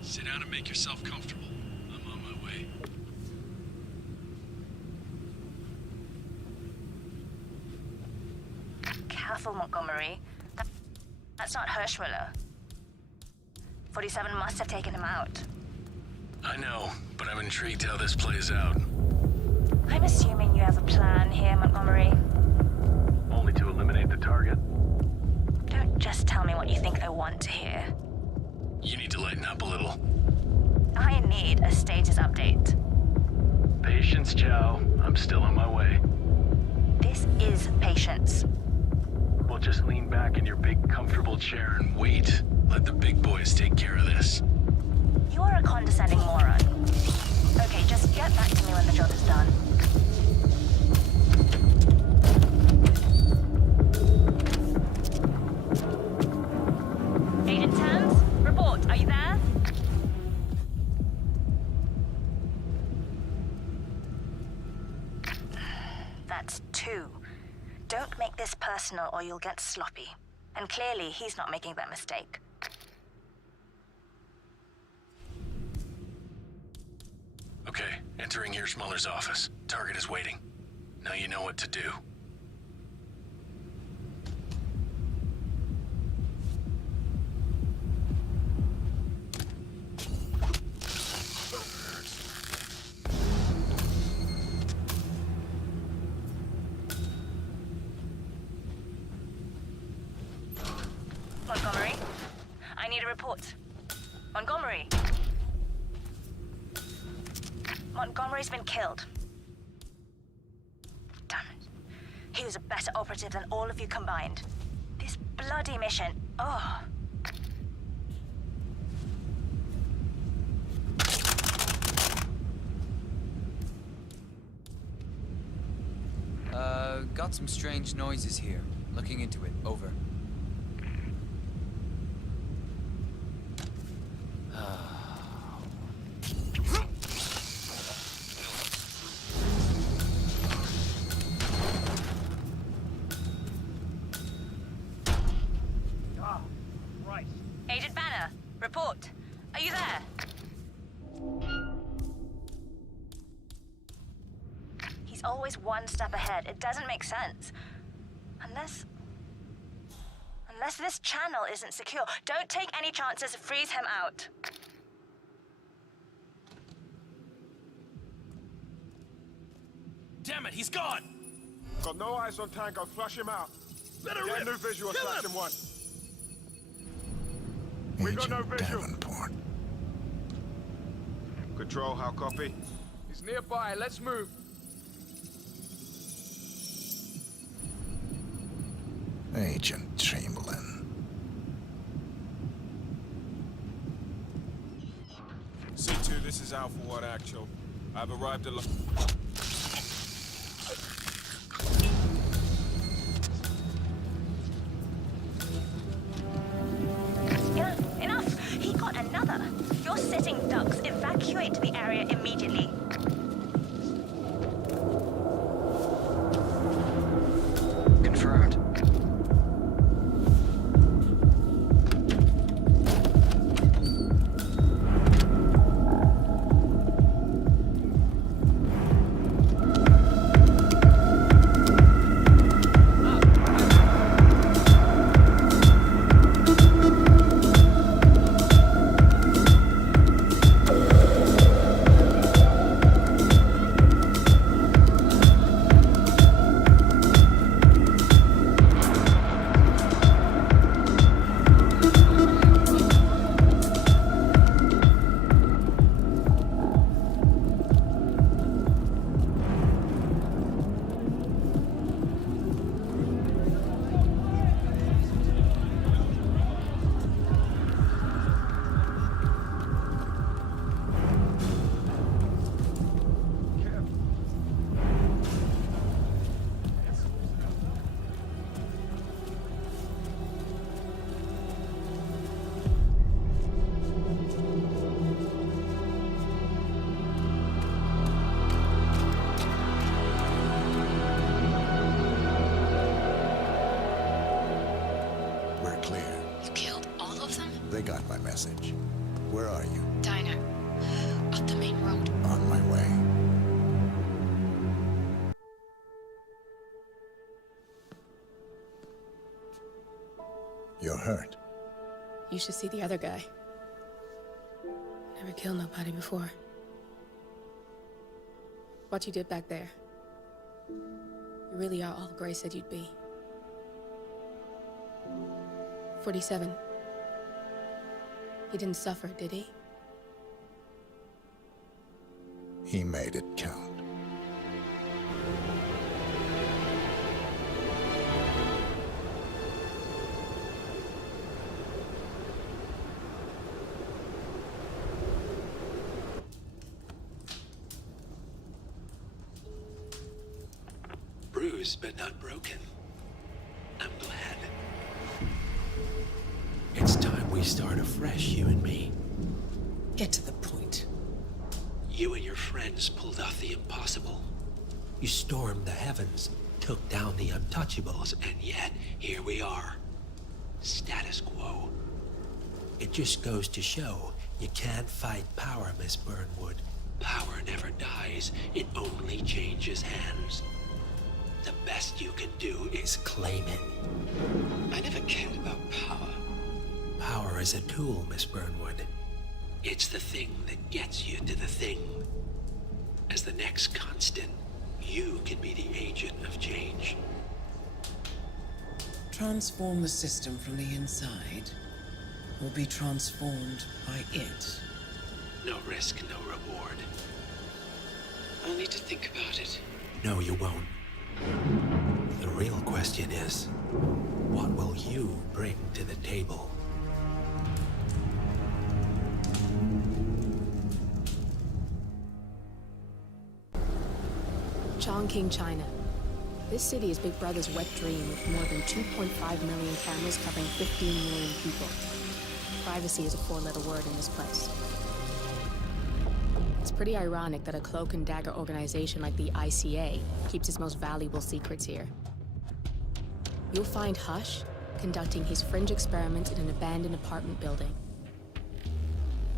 Sit down and make yourself comfortable. I'm on my way. Careful, Montgomery. That's not Hirschmuller. 47 must have taken him out. I know, but I'm intrigued how this plays out. I'm assuming you have a plan here, Montgomery. Only to eliminate the target? Don't just tell me what you think I want to hear. You need to lighten up a little. I need a status update. Patience, Chow. I'm still on my way. This is patience. Well, just lean back in your big, comfortable chair and wait. Let the big boys take care of this. You are a condescending moron. Okay, just get back to me when the job is done. Agent Thames, report. Are you there? That's 2. Don't make this personal or you'll get sloppy. And clearly, he's not making that mistake. Okay, entering Hirschmuller's office. Target is waiting. Now you know what to do. Montgomery, I need a report. Montgomery. Montgomery's been killed. Damn it. He was a better operative than all of you combined. This bloody mission, oh. Got some strange noises here. Looking into it. Over. Agent Banner, report. Are you there? He's always one step ahead. It doesn't make sense. Unless this channel isn't secure. Don't take any chances. Freeze him out. Damn it, he's gone! Got no eyes on Tango. Flush him out. Let her Get rip! a new visual, Kill Section him! 1. We got no Agent visual. Davenport. Control, how copy? He's nearby, let's move. Agent Chamberlain. C2, this is Alpha 1 Actual. I've arrived at... Enough! He got another. You're sitting ducks. Evacuate the area immediately. Confirmed. They got my message. Where are you? Diner. Up the main road. On my way. You're hurt. You should see the other guy. Never killed nobody before. What you did back there. You really are all Gray said you'd be. 47. He didn't suffer, did he? He made it count. Bruised but not broken. I'm glad. It's time we start afresh, you and me. Get to the point. You and your friends pulled off the impossible. You stormed the heavens, took down the untouchables, And yet, here we are. Status quo. it just goes to show you can't fight power, Miss Burnwood. Power never dies, it only changes hands. The best you can do is claim it. I never cared about power. Power is a tool, Miss Burnwood. It's the thing that gets you to the thing. As the next constant, you can be the agent of change. Transform the system from the inside, or be transformed by it. No risk, no reward. I'll need to think about it. No, you won't. The real question is, what will you bring to the table? Chongqing, China. This city is Big Brother's wet dream with more than 2.5 million cameras covering 15 million people. Privacy is a four-letter word in this place. It's pretty ironic that a cloak and dagger organization like the ICA keeps its most valuable secrets here. You'll find Hush conducting his fringe experiments in an abandoned apartment building,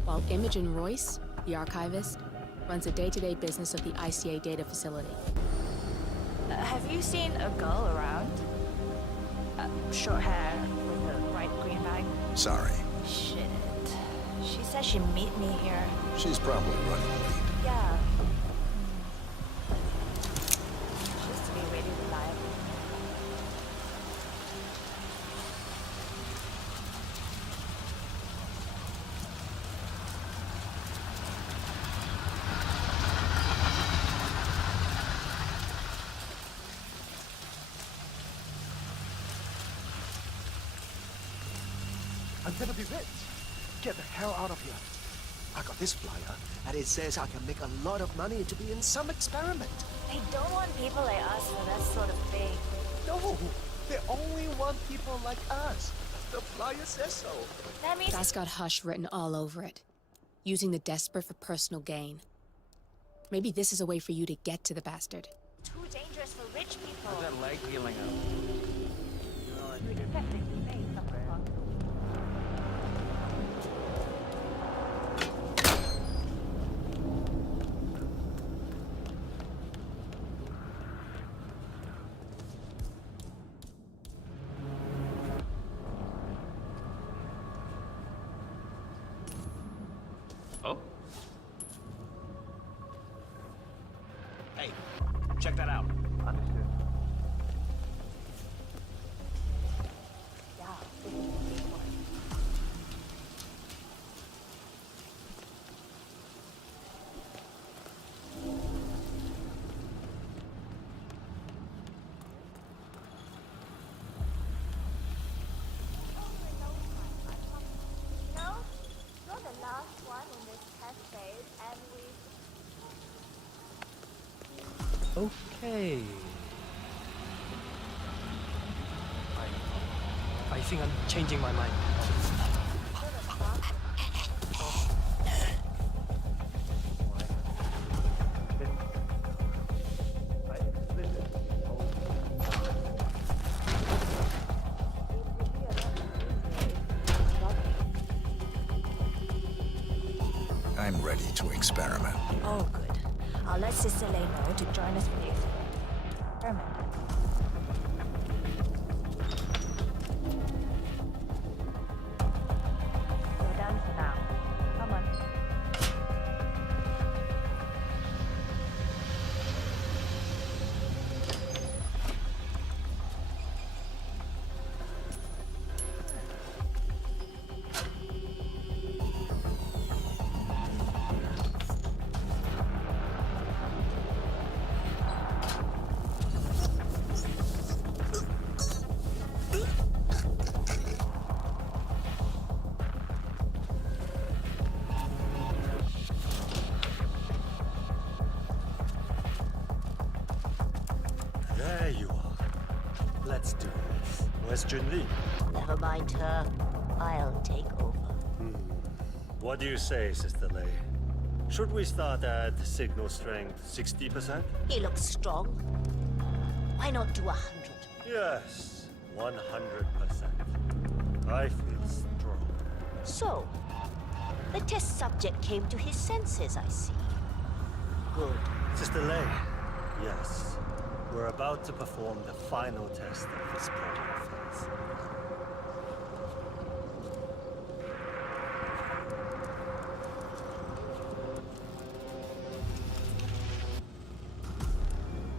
while Imogen Royce, the archivist, runs the day-to-day business of the ICA data facility. Have you seen a girl around? Short hair with a bright green bag? Sorry. Shit. She said she'd meet me here. She's probably running late. Yeah. She used to be really reliable. I'm gonna be rich. Get the hell out of here. I got this flyer, and it says I can make a lot of money to be in some experiment. They don't want people like us for that sort of thing. No, they only want people like us. The flyer says so. That means That's got Hush written all over it. Using the desperate for personal gain. Maybe this is a way for you to get to the bastard. too dangerous for rich people. How's that leg healing up? You expected to say something wrong. Oh? Hey, check that out. Understood. Yeah, this is a big one. No, you're the last one in this test phase, and we... Okay. I think I'm changing my mind. I'm ready to experiment. Oh, good. I'll let Sister Lay know to join us for the experiment. We're done for now. Come on. There you are. Let's do this. Where's Junli? Never mind her. I'll take over. What do you say, Sister Lei? Should we start at signal strength 60%? He looks strong. Why not do 100? Yes, 100%. I feel strong. So, the test subject came to his senses, I see. Good. Sister Lei, yes. We're about to perform the final test of this project phase.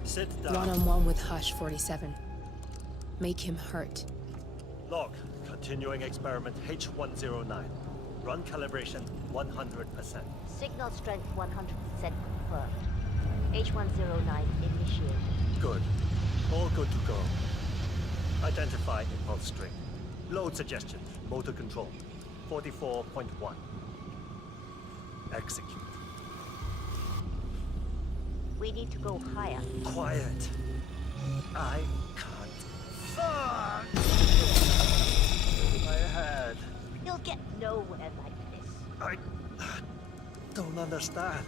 Sit down. One-on-one with Hush 47. Make him hurt. Log, continuing experiment H109. Run calibration 100%. Signal strength 100% confirmed. H109 initiated. Good. All good to go. Identify impulse string. Load suggestion. Motor control. 44.1. Execute. We need to go higher. Quiet. I can't. Fuck! My head. You'll get nowhere like this. I don't understand.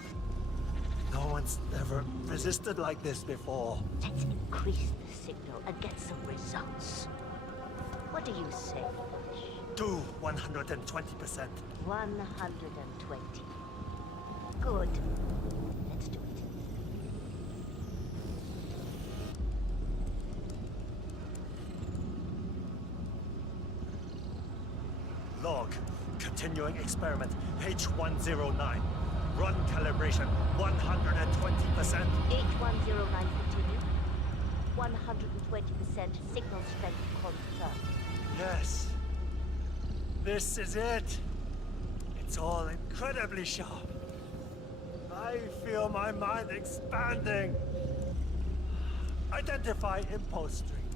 No one's ever resisted like this before. Let's increase the signal and get some results. What do you say, Hush? Do 120%. 120. Good. Let's do it. Log, continuing experiment H109. Run calibration 120%. H109 continue. 120% signal strength confirmed. Yes. This is it. It's all incredibly sharp. I feel my mind expanding. Identify impulse string.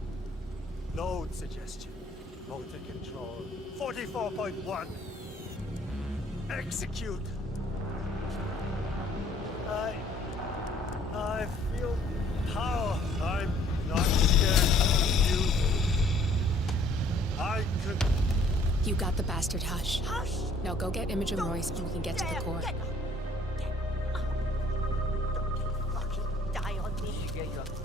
Load suggestion. Motor control 44.1. Execute. I feel power. I'm not scared. I could. You got the bastard, Hush. Hush! Now go get Imogen Royce and we can get to the core. Get up. Don't fucking die on me. Yeah, you have to go.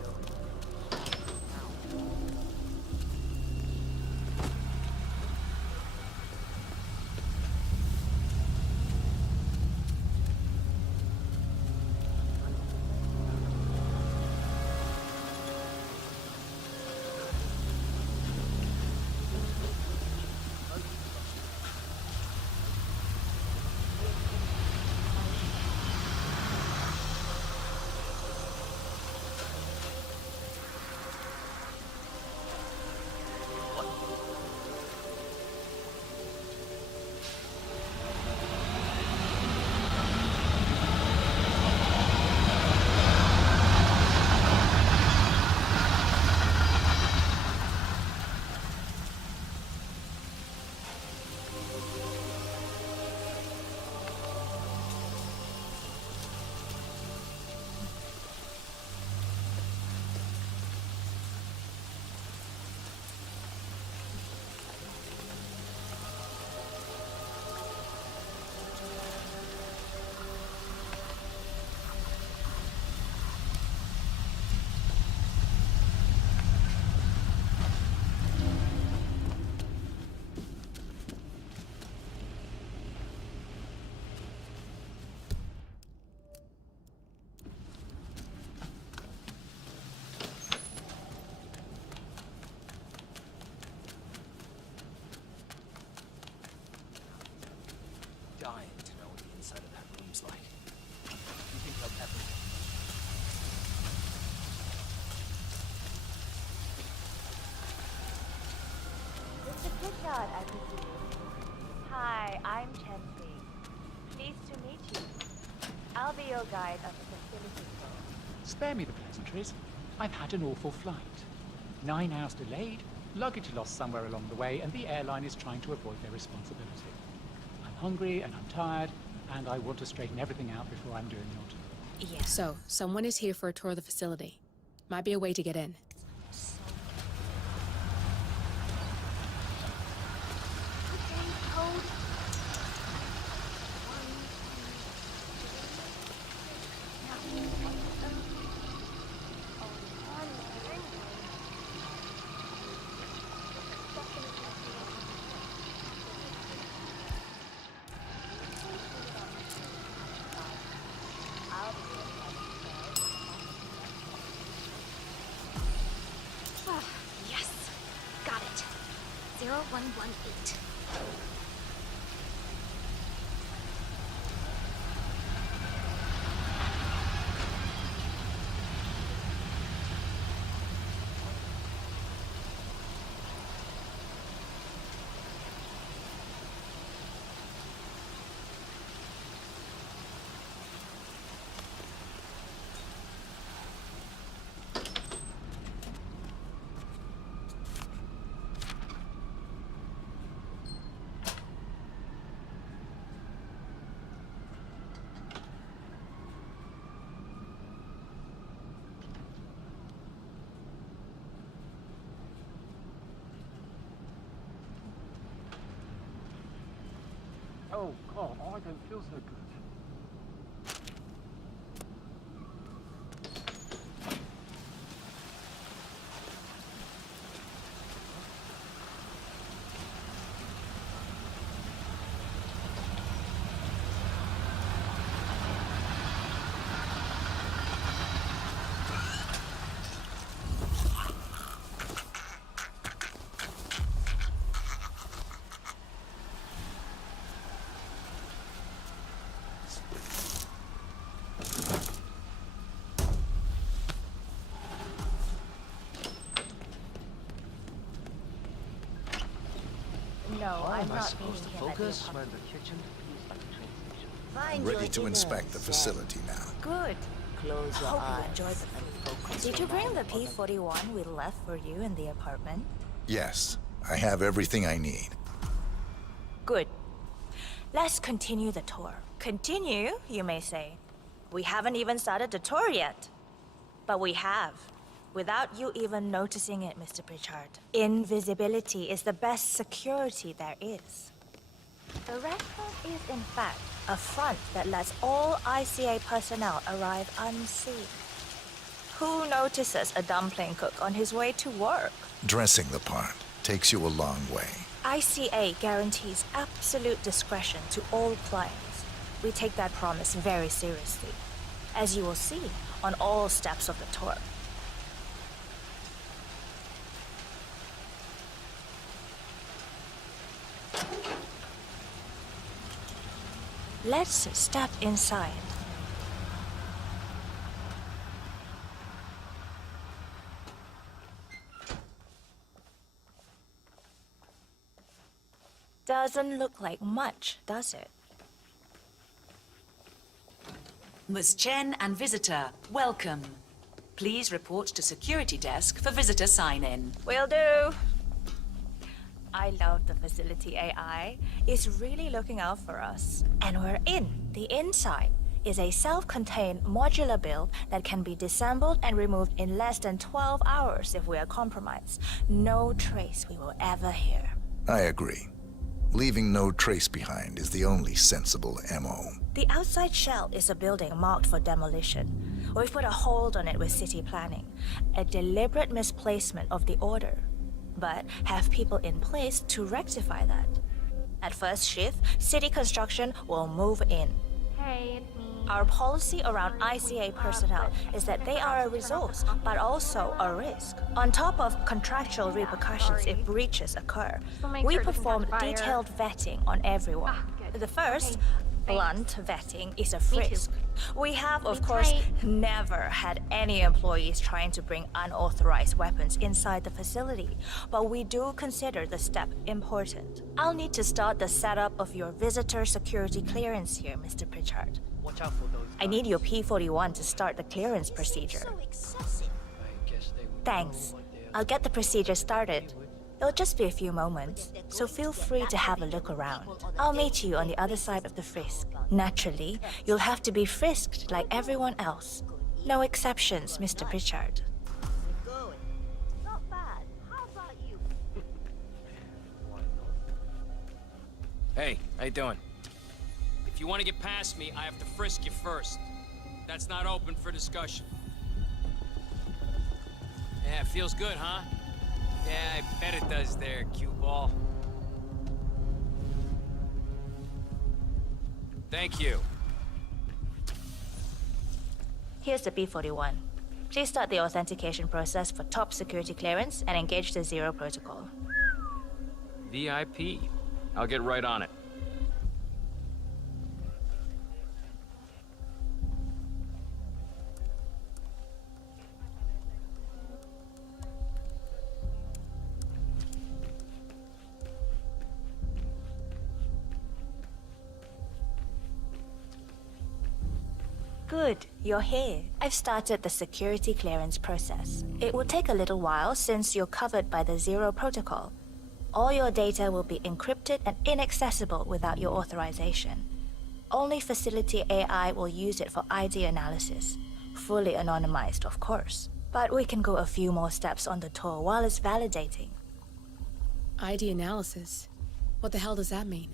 Hi, I'm Chen Li. Pleased to meet you. I'll be your guide of the facility tour. Spare me the pleasantries. I've had an awful flight. 9 hours delayed, luggage lost somewhere along the way, and the airline is trying to avoid their responsibility. I'm hungry and I'm tired, and I want to straighten everything out before I'm doing your tour. Yeah. So, someone is here for a tour of the facility. Might be a way to get in. Yes! Got it. 0118. Oh, God, I don't feel so good. No, I'm not supposed to focus when the kitchen feels like a train station? I'm ready to inspect the facility now. Good. Close your Hope eyes you enjoyed the and focus. Did you your bring the mind on it. P-41 we left for you in the apartment? Yes, I have everything I need. Good. Let's continue the tour. Continue, you may say. We haven't even started the tour yet. But we have. Without you even noticing it, Mr. Pritchard. Invisibility is the best security there is. The restaurant is, in fact, a front that lets all ICA personnel arrive unseen. Who notices a dumpling cook on his way to work? Dressing the part takes you a long way. ICA guarantees absolute discretion to all clients. We take that promise very seriously, as you will see on all steps of the tour. Let's step inside. Doesn't look like much, does it? Ms. Chen and visitor, welcome. Please report to security desk for visitor sign-in. Will do. I love the facility AI. It's really looking out for us. And we're in. The inside is a self-contained modular build that can be disassembled and removed in less than 12 hours if we are compromised. No trace we will ever hear. I agree. Leaving no trace behind is the only sensible MO. The outside shell is a building marked for demolition. We've put a hold on it with city planning. A deliberate misplacement of the order. But have people in place to rectify that. At first shift, city construction will move in. Hey, it's me. Our policy around ICA personnel is that they are a resource, but also a risk. On top of contractual repercussions if breaches occur, we perform detailed vetting on everyone. The first, blunt vetting, is a frisk. We have, of course, never had any employees trying to bring unauthorized weapons inside the facility, but we do consider the step important. I'll need to start the setup of your visitor security clearance here, Mr. Pritchard. Watch out for those. I need your P-41 to start the clearance procedure. Thanks. I'll get the procedure started. It'll just be a few moments, so feel free to have a look around. I'll meet you on the other side of the frisk. Naturally, you'll have to be frisked like everyone else. No exceptions, Mr. Pritchard. Not bad. How about you? Hey, how you doing? If you want to get past me, I have to frisk you first. That's not open for discussion. Yeah, feels good, huh? Yeah, I bet it does there, cue ball. Thank you. Here's the P-41. Please start the authentication process for top security clearance and engage the Zero Protocol. VIP. I'll get right on it. Good, you're here. I've started the security clearance process. It will take a little while since you're covered by the Zero Protocol. All your data will be encrypted and inaccessible without your authorization. Only facility AI will use it for ID analysis. Fully anonymized, of course. But we can go a few more steps on the tour while it's validating. ID analysis? What the hell does that mean?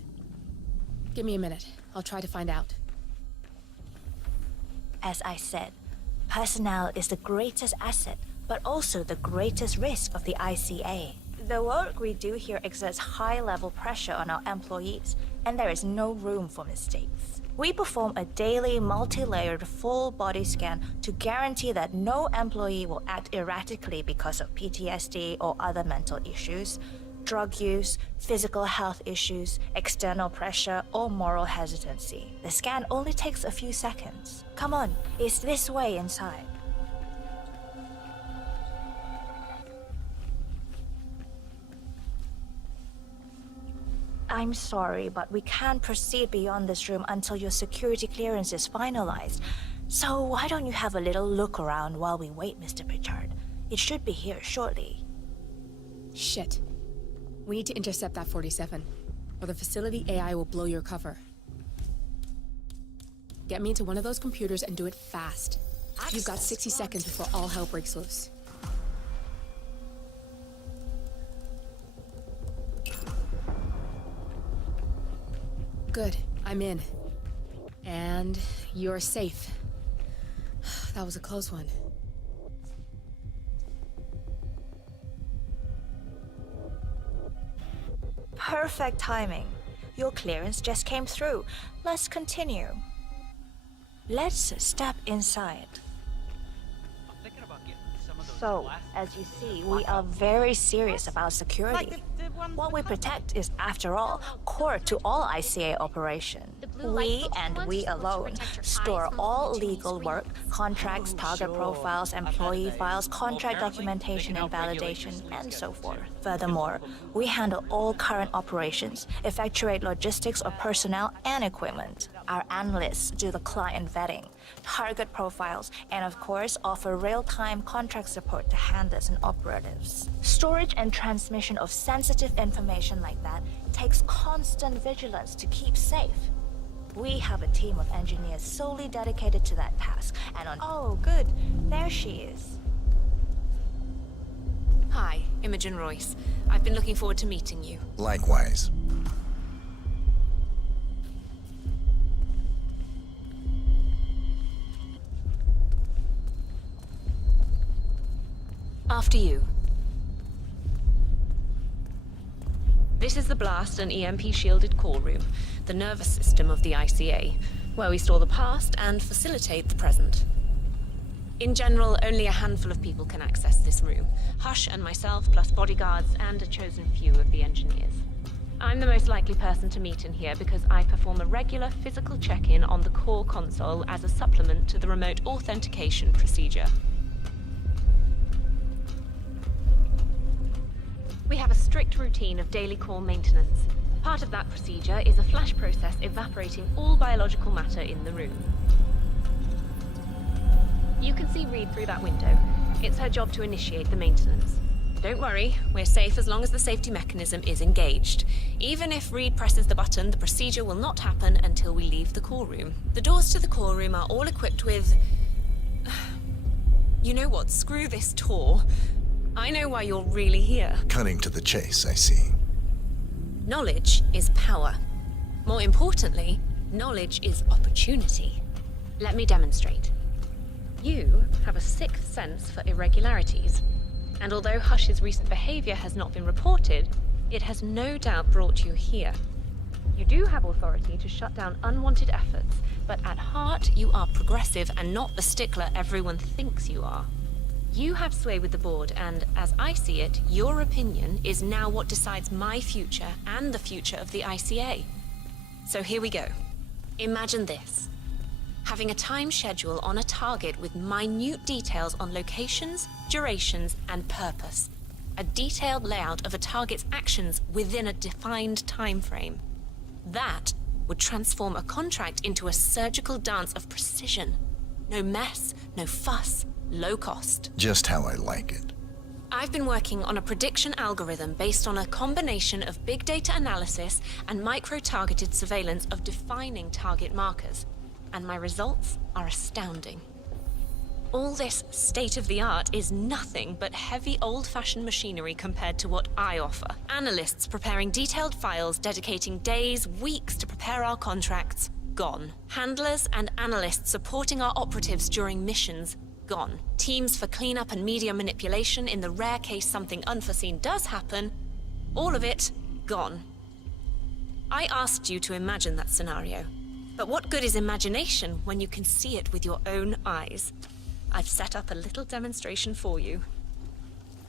Give me a minute. I'll try to find out. As I said, personnel is the greatest asset, but also the greatest risk of the ICA. The work we do here exerts high-level pressure on our employees, and there is no room for mistakes. We perform a daily, multi-layered, full-body scan to guarantee that no employee will act erratically because of PTSD or other mental issues, drug use, physical health issues, external pressure, or moral hesitancy. The scan only takes a few seconds. Come on, it's this way inside. I'm sorry, but we can't proceed beyond this room until your security clearance is finalized. So why don't you have a little look around while we wait, Mr. Pritchard? It should be here shortly. Shit. We need to intercept that 47, or the facility AI will blow your cover. Get me into one of those computers and do it fast. You've got 60 seconds before all hell breaks loose. Good, I'm in. And you're safe. That was a close one. Perfect timing. Your clearance just came through. Let's continue. Let's step inside. So, as you see, we are very serious about security. What we protect is, after all, core to all ICA operation. We, and we alone, store all legal work, contracts, target profiles, employee files, contract documentation and validation, and so forth. Furthermore, we handle all current operations, effectuate logistics of personnel and equipment. Our analysts do the client vetting, target profiles, and of course offer real-time contract support to handlers and operatives. Storage and transmission of sensitive information like that takes constant vigilance to keep safe. We have a team of engineers solely dedicated to that task, and on— Oh, good. There she is. Hi, Imogen Royce. I've been looking forward to meeting you. Likewise. After you. This is the blast and EMP-shielded call room, the nervous system of the ICA, where we store the past and facilitate the present. In general, only a handful of people can access this room. Hush and myself, plus bodyguards and a chosen few of the engineers. I'm the most likely person to meet in here because I perform a regular physical check-in on the core console as a supplement to the remote authentication procedure. We have a strict routine of daily core maintenance. Part of that procedure is a flash process evaporating all biological matter in the room. You can see Reed through that window. It's her job to initiate the maintenance. Don't worry, we're safe as long as the safety mechanism is engaged. Even if Reed presses the button, the procedure will not happen until we leave the core room. The doors to the core room are all equipped with... You know what? Screw this tour. I know why you're really here. Cutting to the chase, I see. Knowledge is power. More importantly, knowledge is opportunity. Let me demonstrate. You have a sixth sense for irregularities. And although Hush's recent behavior has not been reported, it has no doubt brought you here. You do have authority to shut down unwanted efforts, but at heart you are progressive and not the stickler everyone thinks you are. You have sway with the board, and as I see it, your opinion is now what decides my future and the future of the ICA. So here we go. Imagine this. Having a time schedule on a target with minute details on locations, durations, and purpose. A detailed layout of a target's actions within a defined time frame. That would transform a contract into a surgical dance of precision. No mess, no fuss, low cost. Just how I like it. I've been working on a prediction algorithm based on a combination of big data analysis and micro-targeted surveillance of defining target markers. And my results are astounding. All this state-of-the-art is nothing but heavy old-fashioned machinery compared to what I offer. Analysts preparing detailed files, dedicating days, weeks to prepare our contracts, gone. Handlers and analysts supporting our operatives during missions, gone. Teams for cleanup and media manipulation in the rare case something unforeseen does happen, all of it, gone. I asked you to imagine that scenario. But what good is imagination when you can see it with your own eyes? I've set up a little demonstration for you.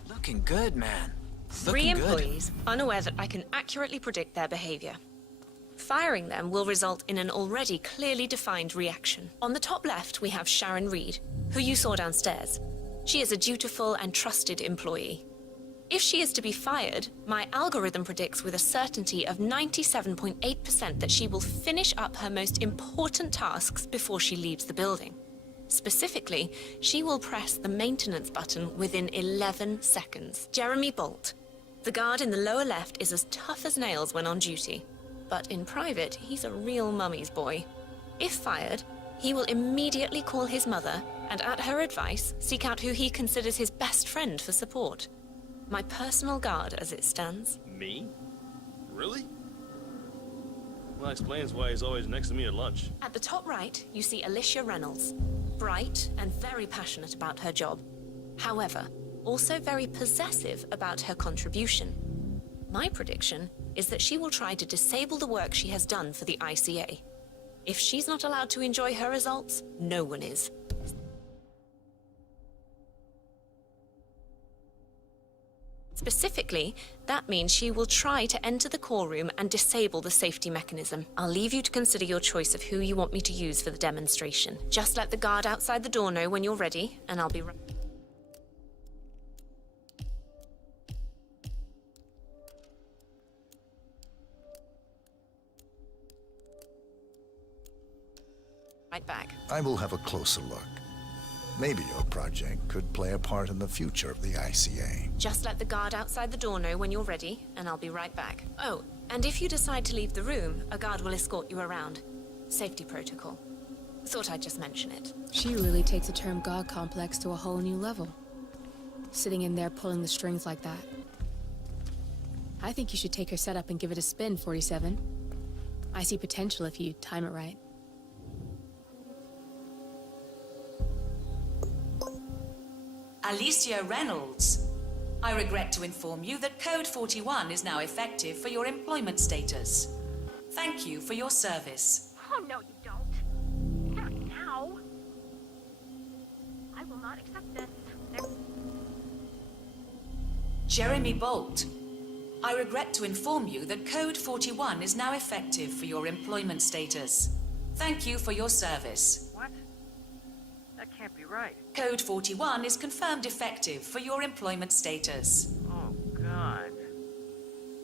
Looking good, man. Three employees, unaware that I can accurately predict their behavior. Firing them will result in an already clearly defined reaction. On the top left, we have Sharon Reed, who you saw downstairs. She is a dutiful and trusted employee. If she is to be fired, my algorithm predicts with a certainty of 97.8% that she will finish up her most important tasks before she leaves the building. Specifically, she will press the maintenance button within 11 seconds. Jeremy Bolt. The guard in the lower left is as tough as nails when on duty. But in private, he's a real mummy's boy. If fired, he will immediately call his mother and, at her advice, seek out who he considers his best friend for support. My personal guard, as it stands. Me? Really? Well, that explains why he's always next to me at lunch. At the top right, you see Alicia Reynolds. Bright and very passionate about her job. However, also very possessive about her contribution. My prediction is that she will try to disable the work she has done for the ICA. If she's not allowed to enjoy her results, no one is. Specifically, that means she will try to enter the core room and disable the safety mechanism. I'll leave you to consider your choice of who you want me to use for the demonstration. Just let the guard outside the door know when you're ready, and I'll be right back. I will have a closer look. Maybe your project could play a part in the future of the ICA. Just let the guard outside the door know when you're ready, and I'll be right back. Oh, and if you decide to leave the room, a guard will escort you around. Safety protocol. Thought I'd just mention it. She really takes the term God complex to a whole new level. Sitting in there pulling the strings like that. I think you should take her setup and give it a spin, 47. I see potential if you time it right. Alicia Reynolds. I regret to inform you that Code 41 is now effective for your employment status. Thank you for your service. Oh, no, you don't. Not now. I will not accept this. Jeremy Bolt. I regret to inform you that Code 41 is now effective for your employment status. Thank you for your service. What? That can't be right. Code 41 is confirmed effective for your employment status. Oh, God.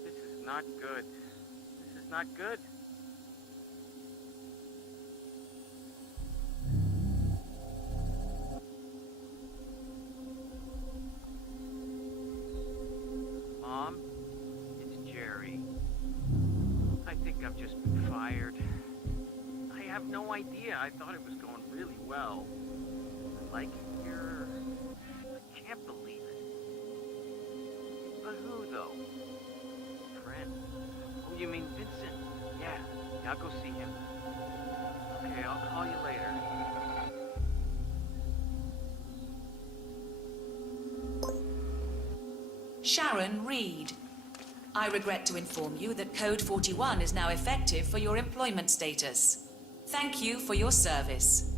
This is not good. This is not good. Mom, it's Jerry. I think I've just been fired. I have no idea. I thought it was going really well. I like it here. I can't believe it. But who, though? Friend. Oh, you mean Vincent? Yeah, I'll go see him. Okay, I'll call you later. Sharon Reed. I regret to inform you that Code 41 is now effective for your employment status. Thank you for your service.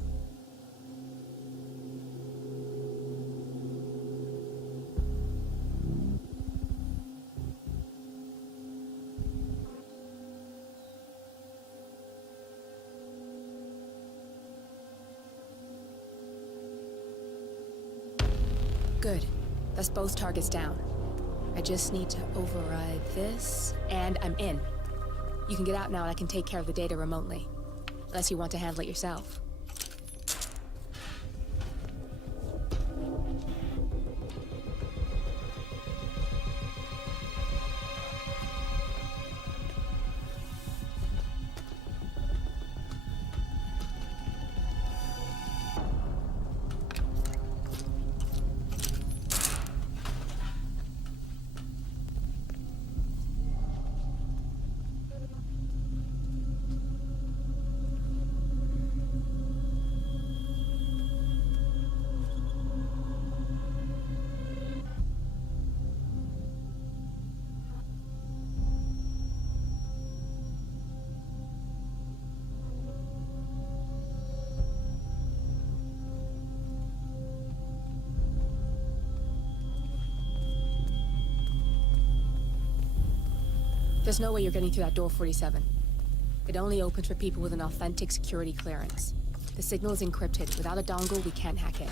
Good. That's both targets down. I just need to override this, and I'm in. You can get out now and I can take care of the data remotely. Unless you want to handle it yourself. There's no way you're getting through that door 47. It only opens for people with an authentic security clearance. The signal is encrypted. Without a dongle, we can't hack it.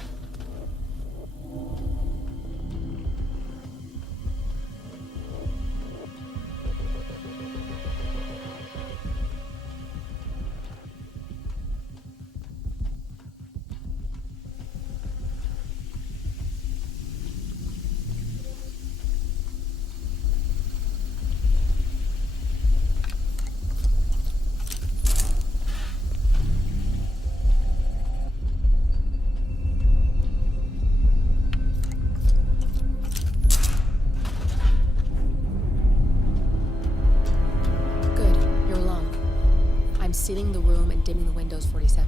Sealing the room and dimming the windows 47.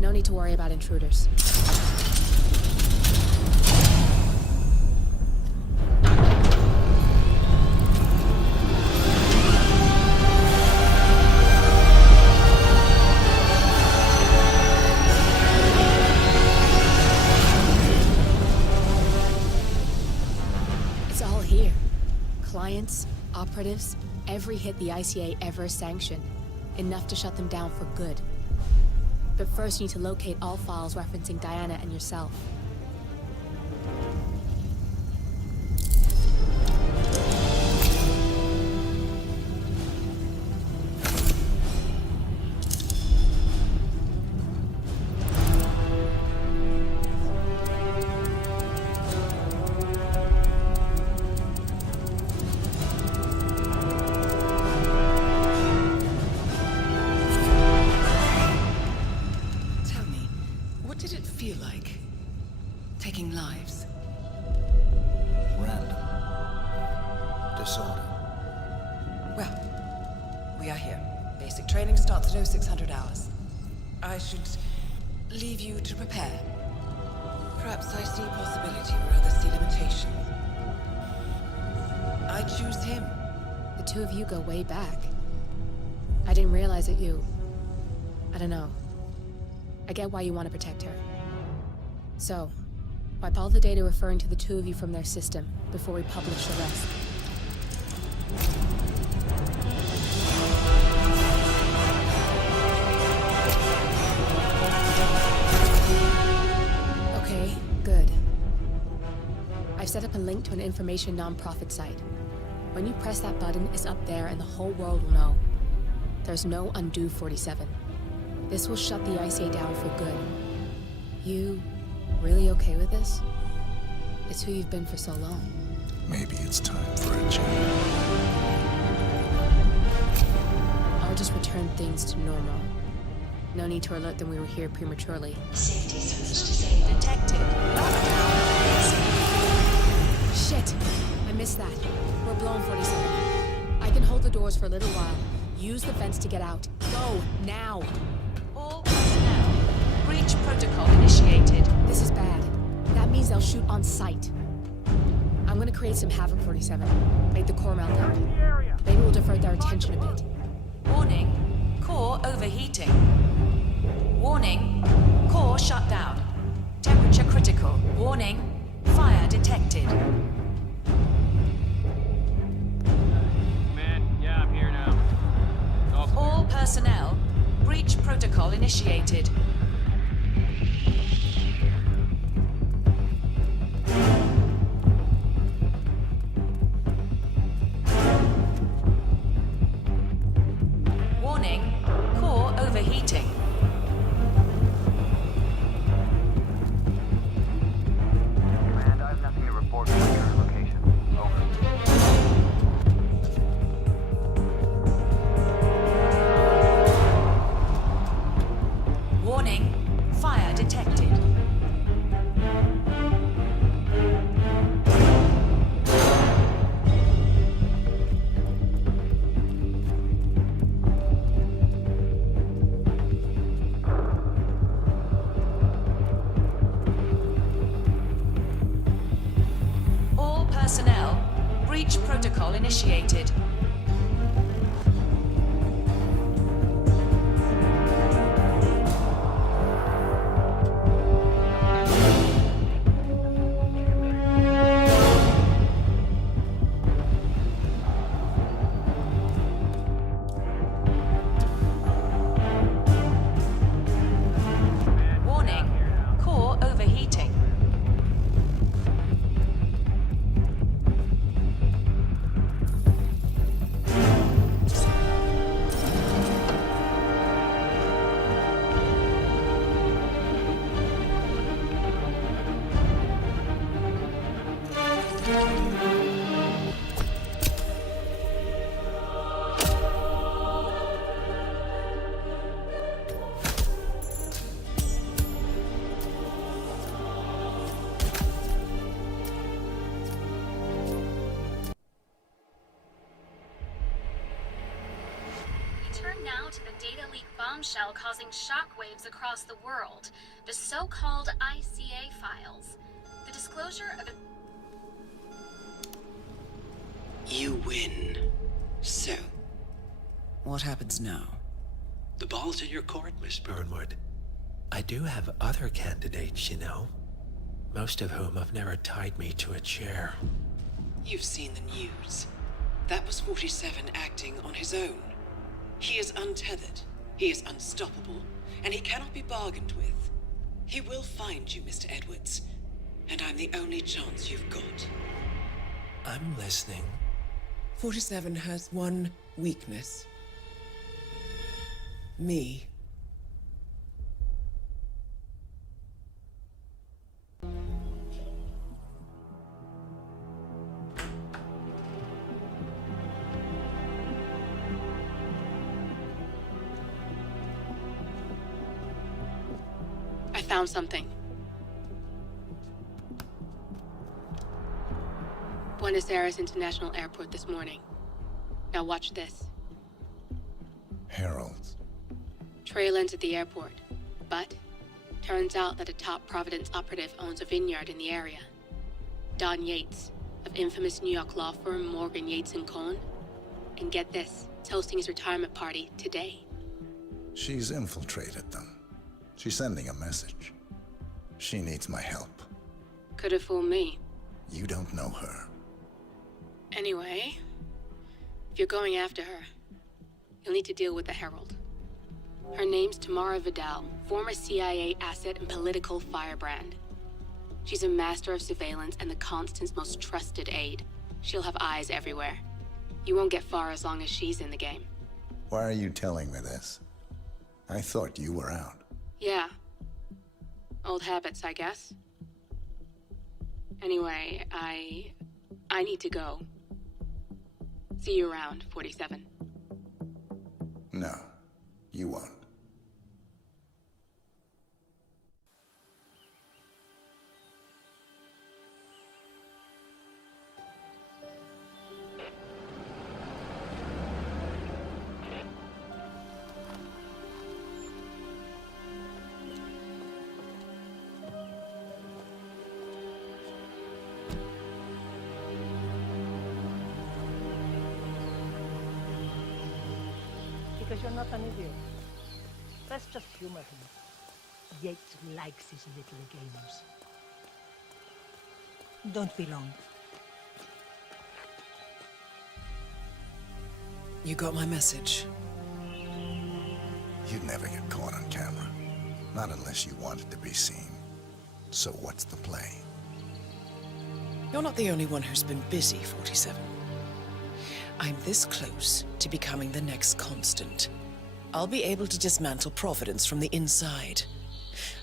No need to worry about intruders. It's all here. Clients, operatives, every hit the ICA ever sanctioned. Enough to shut them down for good. But first you need to locate all files referencing Diana and yourself. Training starts at 0600 hours. I should leave you to prepare. Perhaps I see possibility where others see limitation. I choose him. The two of you go way back. I didn't realize that you... I don't know. I get why you want to protect her. So, wipe all the data referring to the two of you from their system before we publish the rest. Okay, good. I've set up a link to an information non-profit site. When you press that button, it's up there and the whole world will know. There's no undo 47. This will shut the ICA down for good. You really okay with this? It's who you've been for so long. Maybe it's time for a change. I'll just return things to normal. No need to alert them we were here prematurely. Safety sensors detected. Lockdown. Shit! I missed that. We're blown, 47. I can hold the doors for a little while. Use the vents to get out. Go, now! All personnel. Breach protocol initiated. This is bad. That means they'll shoot on sight. I'm gonna create some havoc, 47. Make the core melt down. Maybe we'll divert their attention a bit. Warning. Core overheating. Warning. Core shut down. Temperature critical. Warning. Fire detected. Man, yeah, I'm here now. All personnel. Breach protocol initiated. Warning. Core overheating. Command, I have nothing to report from your location. Over. Warning. Fire detected. All personnel. Breach protocol initiated. Warning. Core overheating. We turn now to the data leak bombshell causing shockwaves across the world, the so-called ICA files. The disclosure of You win. So, What happens now? the ball's in your court, Miss Burnwood. I do have other candidates, you know. Most of whom have never tied me to a chair. You've seen the news. That was 47 acting on his own. He is untethered, he is unstoppable, and he cannot be bargained with. He will find you, Mr. Edwards, and I'm the only chance you've got. I'm listening. 47 has one weakness. Me. I found something. Buenos Aires International Airport this morning. Now watch this. Heralds. Trail ends at the airport, but turns out that a top Providence operative owns a vineyard in the area. Don Yates, of infamous New York law firm Morgan, Yates & Cohn. And get this, is hosting his retirement party today. She's infiltrated them. She's sending a message. She needs my help. Could have fooled me. You don't know her. Anyway, If you're going after her, you'll need to deal with the Herald. Her name's Tamara Vidal, former CIA asset and political firebrand. She's a master of surveillance and the Constant's most trusted aide. She'll have eyes everywhere. You won't get far as long as she's in the game. Why are you telling me this? I thought you were out. Yeah. Old habits, I guess. Anyway, I need to go. See you around, 47. No, you won't. Because you're not an idiot. Let's just humor him. Yates likes his little games. Don't be long. You got my message. You'd never get caught on camera. Not unless you wanted to be seen. So what's the play? You're not the only one who's been busy, 47. I'm this close to becoming the next Constant. I'll be able to dismantle Providence from the inside.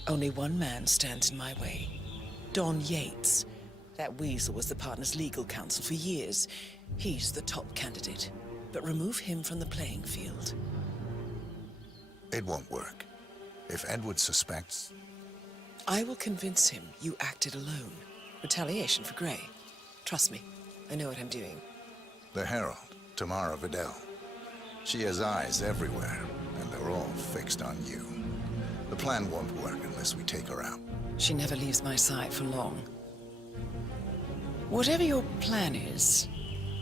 Only one man stands in my way. Don Yates. That weasel was the partner's legal counsel for years. He's the top candidate. But remove him from the playing field. It won't work. If Edward suspects... I will convince him you acted alone. Retaliation for Grey. Trust me, I know what I'm doing. The Herald, Tamara Vidal. She has eyes everywhere, and they're all fixed on you. The plan won't work unless we take her out. She never leaves my side for long. Whatever your plan is,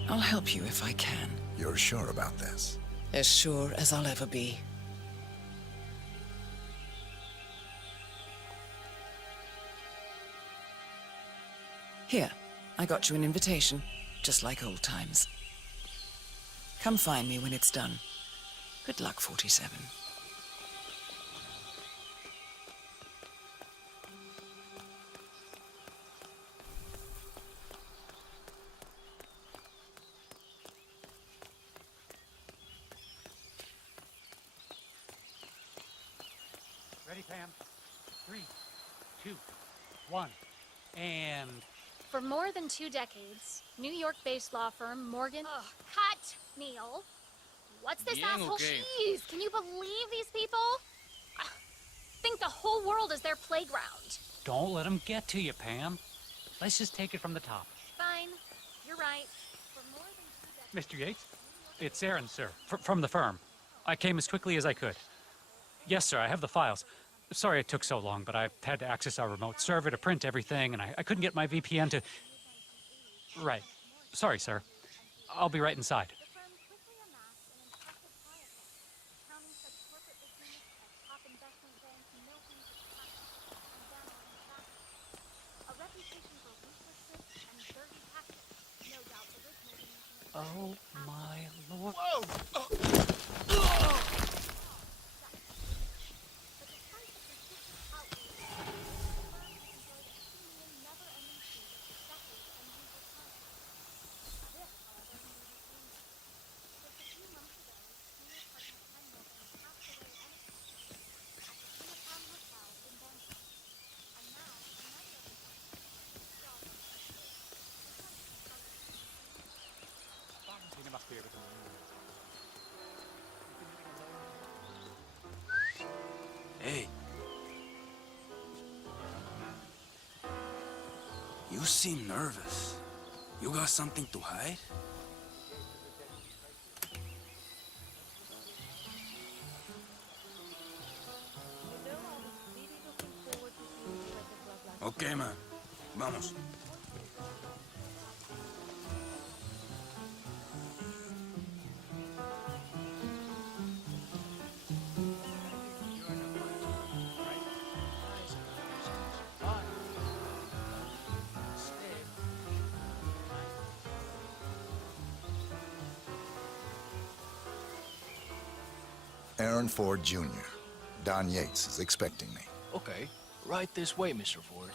I'll help you if I can. You're sure about this? As sure as I'll ever be. Here, I got you an invitation, just like old times. Come find me when it's done. Good luck, 47. Ready, Pam? 3, 2, 1, and... For more than 2 decades, New York-based law firm Morgan... Ugh, cut, Neil. What's this asshole? Jeez, can you believe these people? Think the whole world is their playground. Don't let them get to you, Pam. Let's just take it from the top. Fine, you're right. For more than 2 decades... Mr. Yates? It's Aaron, sir, from the firm. I came as quickly as I could. Yes, sir, I have the files. Sorry it took so long, but I had to access our remote server to print everything, and I couldn't get my VPN to... Right. Sorry, sir. I'll be right inside. Oh, my lord. Whoa! Hey. You seem nervous. You got something to hide? Okay, man. Vamos. Aaron Ford Jr. Don Yates is expecting me. Okay, right this way, Mr. Ford.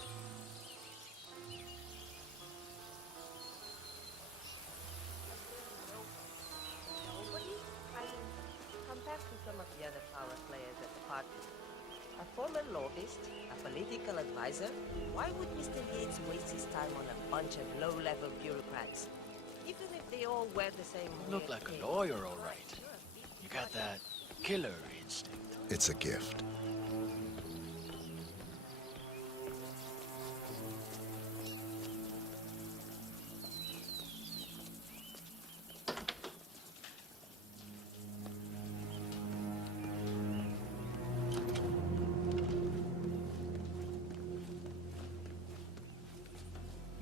Compared to some of the other power players at the party, a former lobbyist, a political advisor, why would Mr. Yates waste his time on a bunch of low-level bureaucrats? Even if they all wear the same... You look like a lawyer, all right. You got that killer instinct. It's a gift.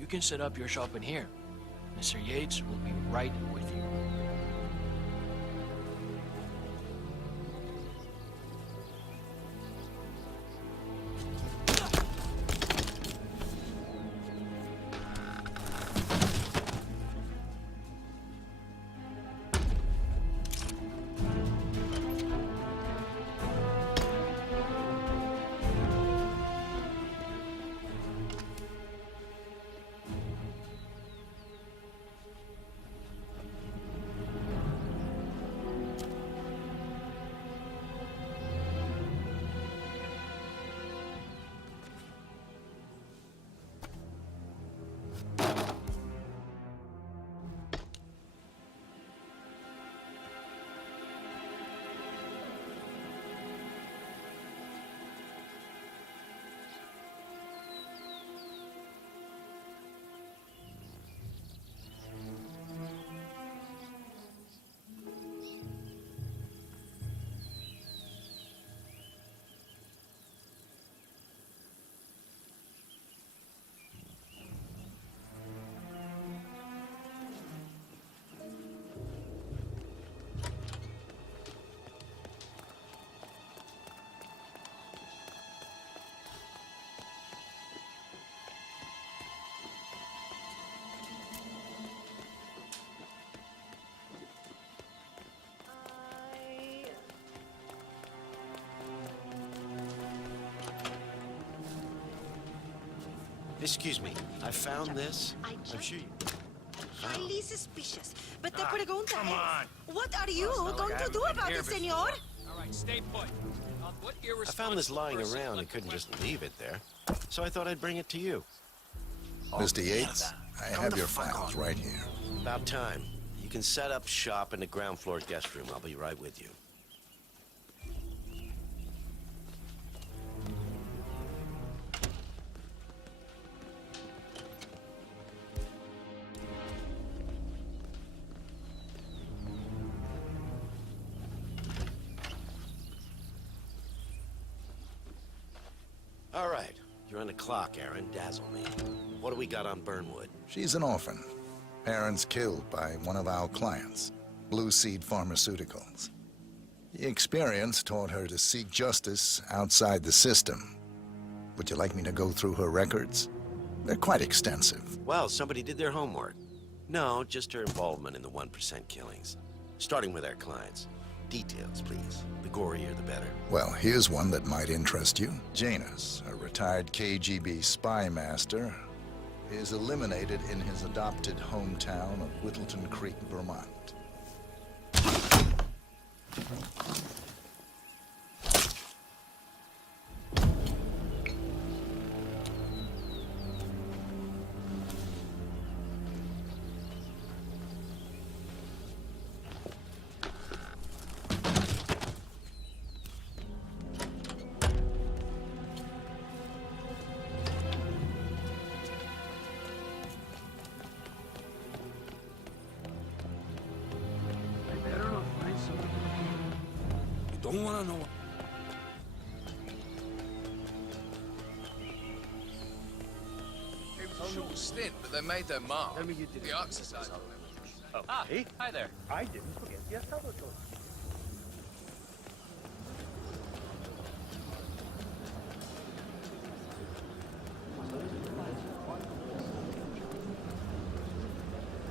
You can set up your shop in here. Mr. Yates will be right with you. Excuse me, I found this. I'm sure you... Highly suspicious. But te pregunta come es, what are you going to do about it, senor? All right, stay put. What I found this lying around and couldn't just leave it there. So I thought I'd bring it to you. Mr. Yates, I have your files right here. About time. You can set up shop in the ground floor guest room. I'll be right with you. All right, you're on the clock, Aaron. Dazzle me. What do we got on Burnwood? She's an orphan. Parents killed by one of our clients, Blue Seed Pharmaceuticals. The experience taught her to seek justice outside the system. Would you like me to go through her records? They're quite extensive. Well, somebody did their homework. No, just her involvement in the 1% killings. Starting with our clients. Details, please. The gorier, the better. Well, here's one that might interest you. Janus, a retired KGB spy master, is eliminated in his adopted hometown of Whittleton Creek, Vermont. Don't want to know. It was a short stint, but they made their mark. The Ark Society. Oh, hey. Hi there. I didn't forget the Salvatore.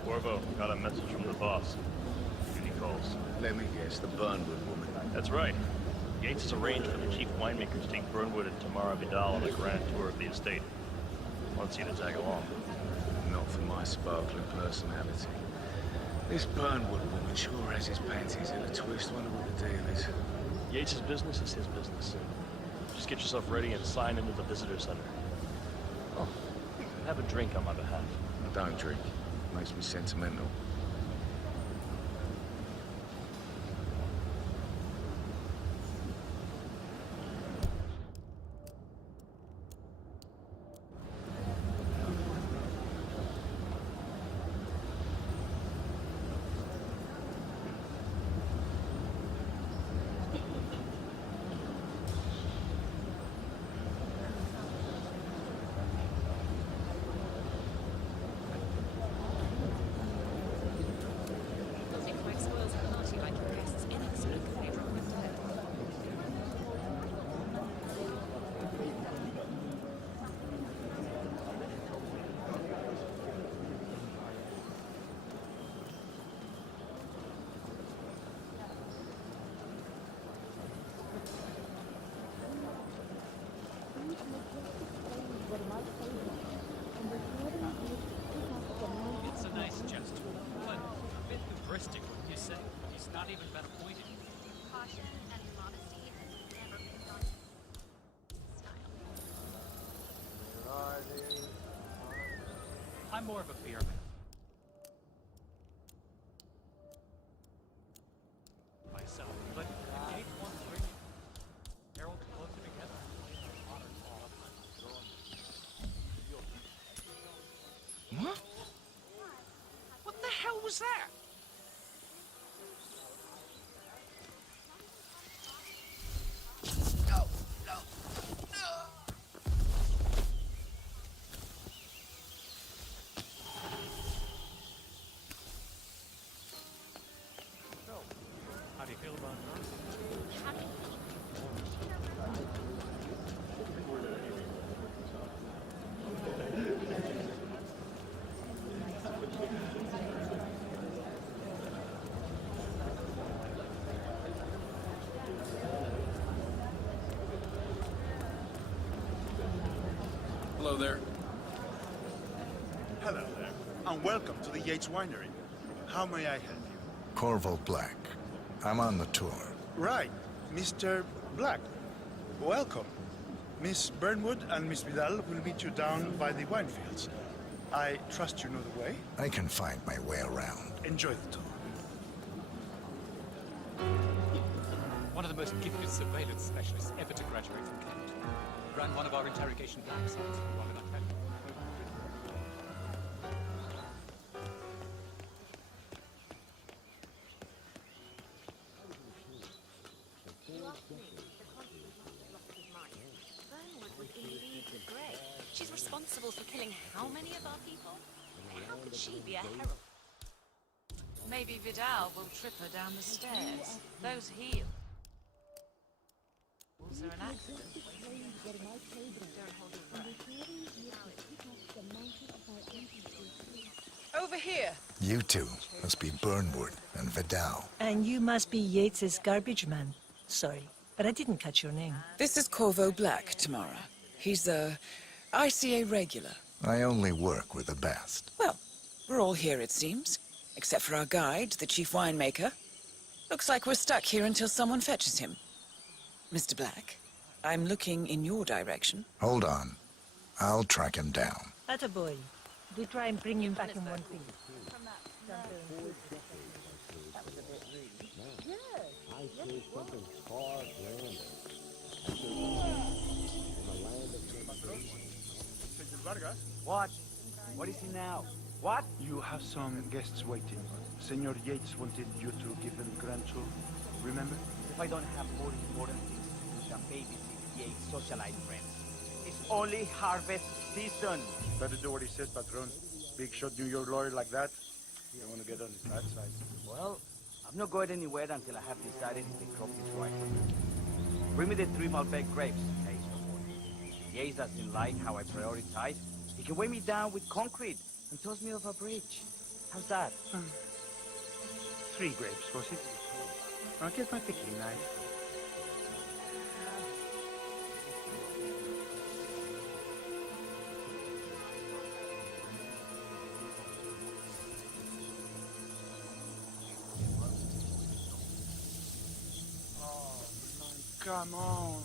Corvo, got a message from the boss. Any calls? Let me guess, the Burnwood woman. That's right. Yates has arranged for the chief winemakers to take Burnwood and Tamara Vidal on a grand tour of the estate. Wants you to tag along. Not for my sparkling personality. This Burnwood woman sure has his panties in a twist. Wonder what the deal is. Yates' business is his business. Just get yourself ready and sign into the visitor center. Oh, have a drink on my behalf. I don't drink. Makes me sentimental. It's a nice gesture, but a bit hubristic, wouldn't you say? He's not even been appointed. Caution and modesty has never been done. I'm more of a beer man. Myself, but if Yates wants to bring Harold closer together, modern law. What? What the hell was that? No, no, no. So, how do you feel about her? Hello there. Hello there, and welcome to the Yates Winery. How may I help you? Corvo Black. I'm on the tour. Right, Mr. Black. Welcome. Miss Burnwood and Miss Vidal will meet you down by the wine fields. I trust you know the way. I can find my way around. Enjoy the tour. One of the most gifted surveillance specialists ever to graduate from Kent. Ran one of our interrogation black sites for long enough. Burnwood was indeed great. She's responsible for killing how many of our people? How could she be a herald? Maybe Vidal will trip her down the stairs. Those heels are an accident. Don't hold your breath. Over here. You two must be Burnwood and Vidal. And you must be Yates's garbage man. Sorry, but I didn't catch your name. This is Corvo Black, Tamara. He's a ICA regular. I only work with the best. Well, we're all here, it seems. Except for our guide, the chief winemaker. Looks like we're stuck here until someone fetches him. Mr. Black, I'm looking in your direction. Hold on. I'll track him down. Attaboy. Do try and bring him back in one piece. What? What is he now? What? You have some guests waiting. Senor Yates wanted you to give them grand tour. Remember? If I don't have more important things than babysit Yates' socialite friends. It's only harvest season. Better do what he says, Patron. Big shot New York lawyer like that. You don't want to get on his bad side. Well, I'm not going anywhere until I have decided if the crop is right. Bring me the 3 Malbec grapes, okay? If Yates doesn't like how I prioritize, he can weigh me down with concrete and toss me off a bridge. How's that? 3 grapes, was it? I'll get my picking knife. come on.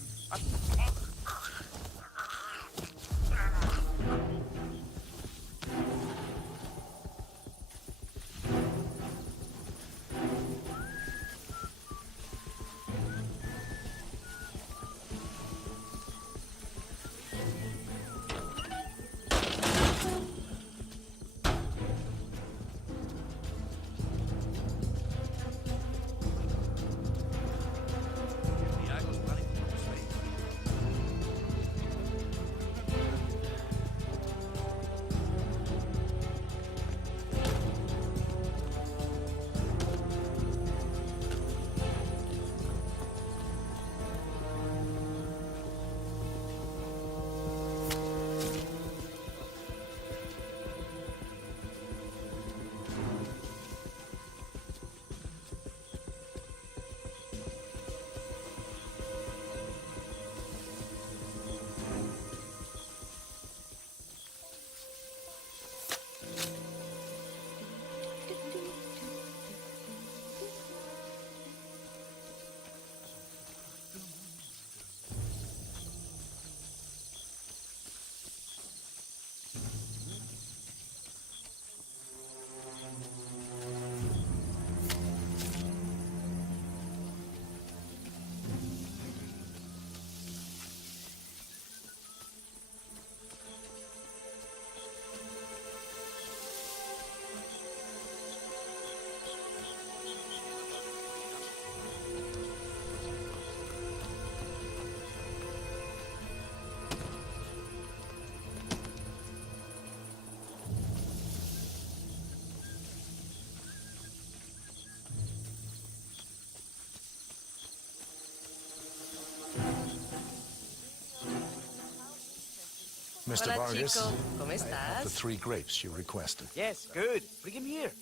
Mr. Hola, Vargas, chico. ¿Cómo I have the estás? 3 grapes you requested. Yes, good. Bring him here.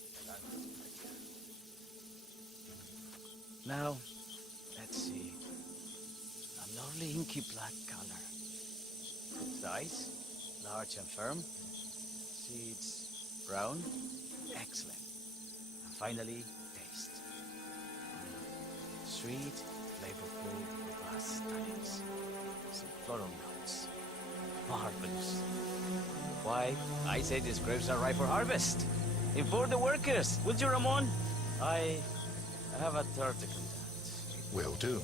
Now, let's see. A lovely inky black color. Size, large and firm. Seeds, brown. Excellent. And finally, taste. Sweet, flavorful, robust tannins. Some floral notes. Marvelous. Why, I say these grapes are ripe for harvest. Inform the workers, would you, Ramon? I have a third to conduct. Will do.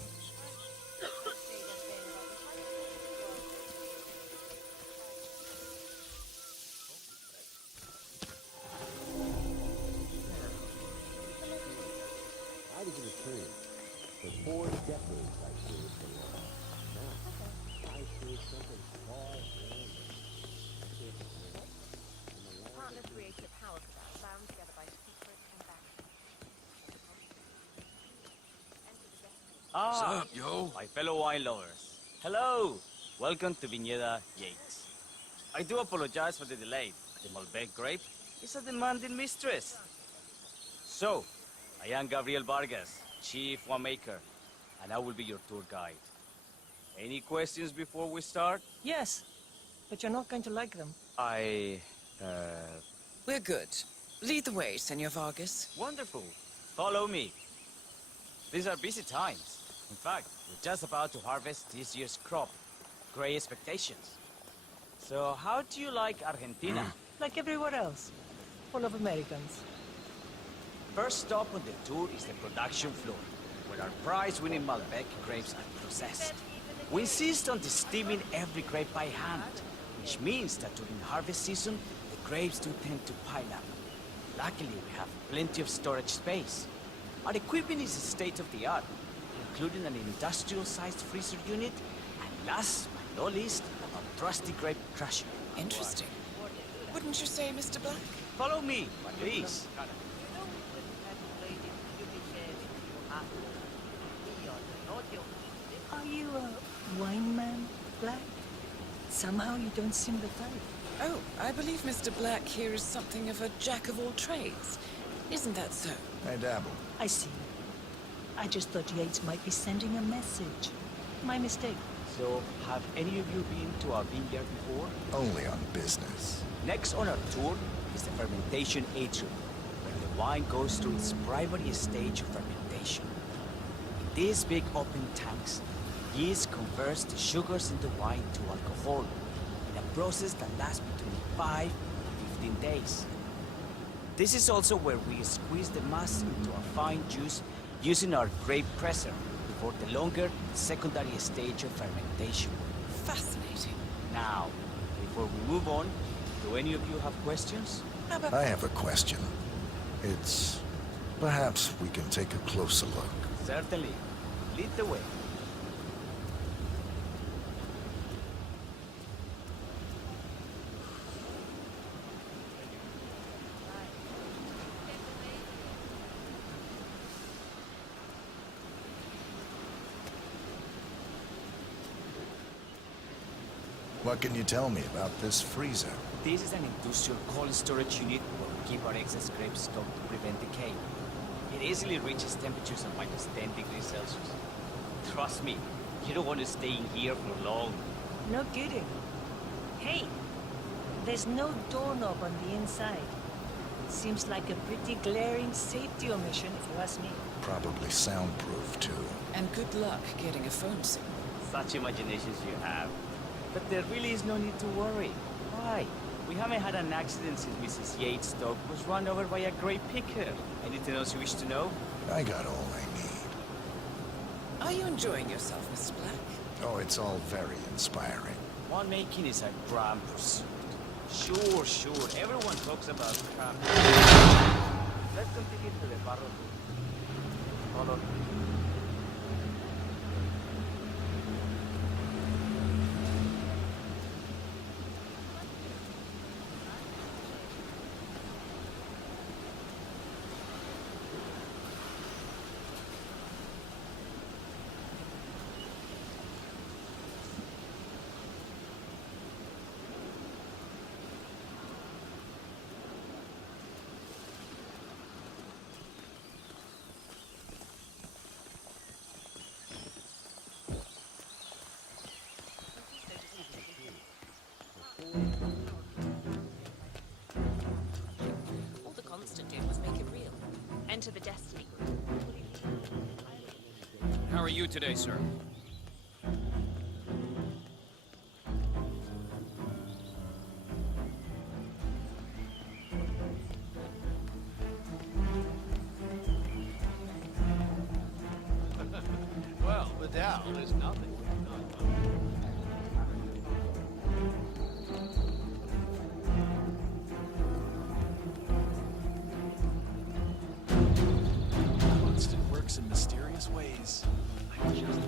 Why did you return? For 4 decades I served the law. Now, I serve something far more. Partner creates the power for that, bound together by secret and back. Ah, What's up, yo? my fellow wine lovers. Hello. Welcome to Viñeda Yates. I do apologize for the delay. The Malbec grape is a demanding mistress. So, I am Gabriel Vargas, Chief Winemaker, and I will be your tour guide. Any questions before we start? Yes, but you're not going to like them. We're good. Lead the way, Senor Vargas. Wonderful. Follow me. These are busy times. In fact, we're just about to harvest this year's crop. Great expectations. So, how do you like Argentina? Like everywhere else. Full of Americans. First stop on the tour is the production floor, where our prize-winning Malbec grapes are processed. We insist on steaming every grape by hand, which means that during harvest season, the grapes do tend to pile up. Luckily, we have plenty of storage space. Our equipment is state-of-the-art, including an industrial-sized freezer unit, and last but not least, a trusty grape crusher. Interesting. Wouldn't you say, Mr. Black? Follow me, please. Are you a wine man, Black? Somehow you don't seem the type. Oh, I believe Mr. Black here is something of a jack of all trades. Isn't that so? I dabble. I see. I just thought Yates might be sending a message. My mistake. So, have any of you been to our vineyard before? Only on business. Next on our tour is the fermentation atrium, where the wine goes through its primary stage of fermentation. In these big open tanks, Yeast converts the sugars in the wine to alcohol in a process that lasts between 5 to 15 days. This is also where we squeeze the mass into a fine juice using our grape presser before the longer secondary stage of fermentation. Fascinating. Now, before we move on, do any of you have questions? I have a question. It's... perhaps we can take a closer look. Certainly. Lead the way. What can you tell me about this freezer? This is an industrial cold storage unit where we keep our excess grapes stocked to prevent decay. It easily reaches temperatures of -10 degrees Celsius. Trust me, you don't want to stay in here for long. No kidding. Hey, there's no doorknob on the inside. Seems like a pretty glaring safety omission if you ask me. Probably soundproof, too. And good luck getting a phone signal. Such imaginations you have. But there really is no need to worry. Why? We haven't had an accident since Mrs. Yates' dog was run over by a grape picker. Anything else you wish to know? I got all I need. Are you enjoying yourself, Mr. Black? Oh, it's all very inspiring. Winemaking is a grand pursuit. Sure. Everyone talks about craft. Let's continue to the barrel. Follow me. All the Constant did was make it real. Enter the Destiny group. How are you today, sir? Well, Vidal is nothing. Constant works in mysterious ways. I just...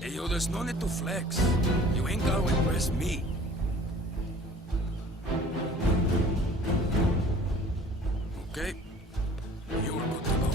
Hey, yo, there's no need to flex. You ain't gotta impress me. Okay? You're good to go.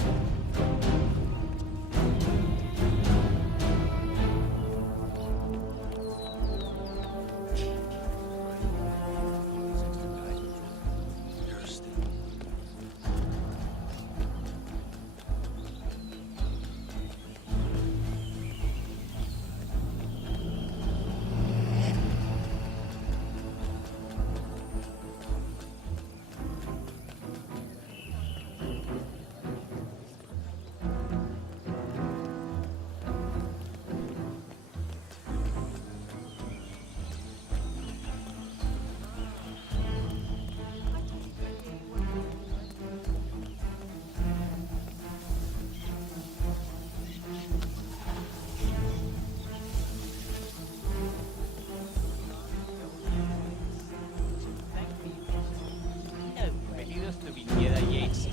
Bienvenidos to Viniera Yates.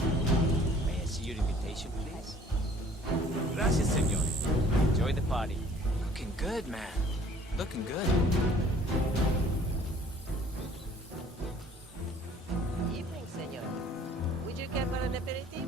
May I see your invitation, please? Gracias, senor. Enjoy the party. Looking good, man. Looking good. Evening, senor. Would you care for an aperitif?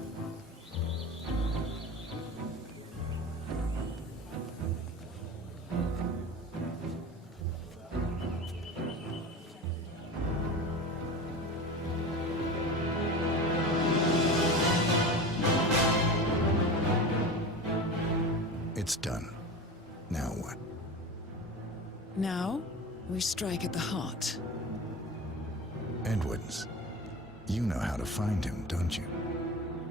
It's done. Now what? Now, we strike at the heart. Edwards. You know how to find him, don't you?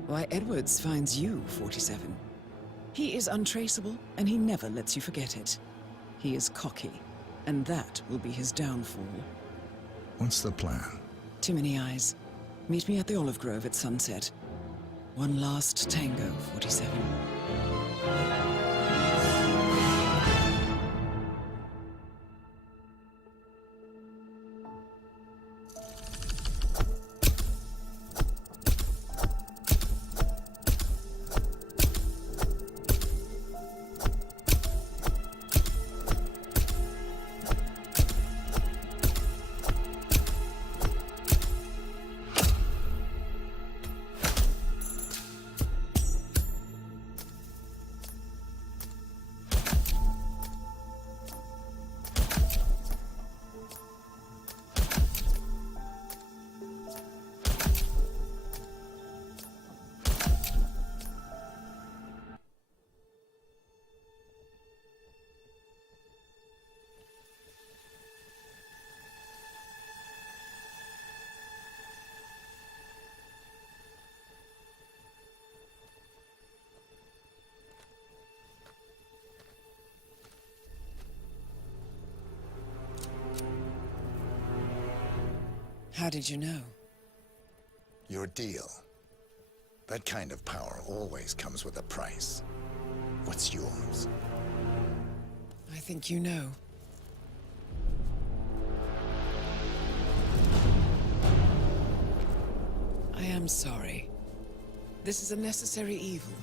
Why, Edwards finds you, 47. He is untraceable, and he never lets you forget it. He is cocky, and that will be his downfall. What's the plan? Too many eyes. Meet me at the Olive Grove at sunset. One last tango, 47. How did you know? Your deal. That kind of power always comes with a price. What's yours? I think you know. I am sorry. This is a necessary evil.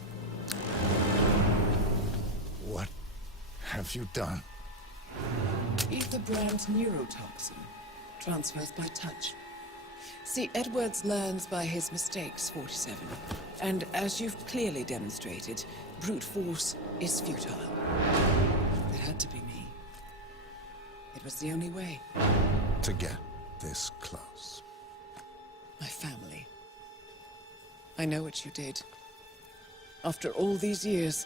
What have you done? Ether brand neurotoxin transfers by touch. See, Edwards learns by his mistakes, 47. And as you've clearly demonstrated, brute force is futile. It had to be me. It was the only way. To get this close. My family. I know what you did. After all these years,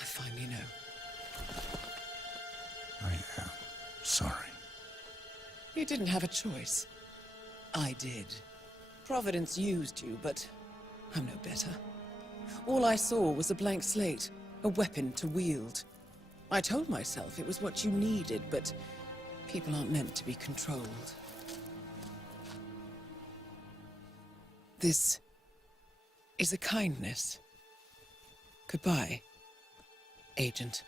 I finally know. I am sorry. You didn't have a choice. I did. Providence used you, but I'm no better. All I saw was a blank slate, a weapon to wield. I told myself it was what you needed, but people aren't meant to be controlled. This is a kindness. Goodbye, Agent.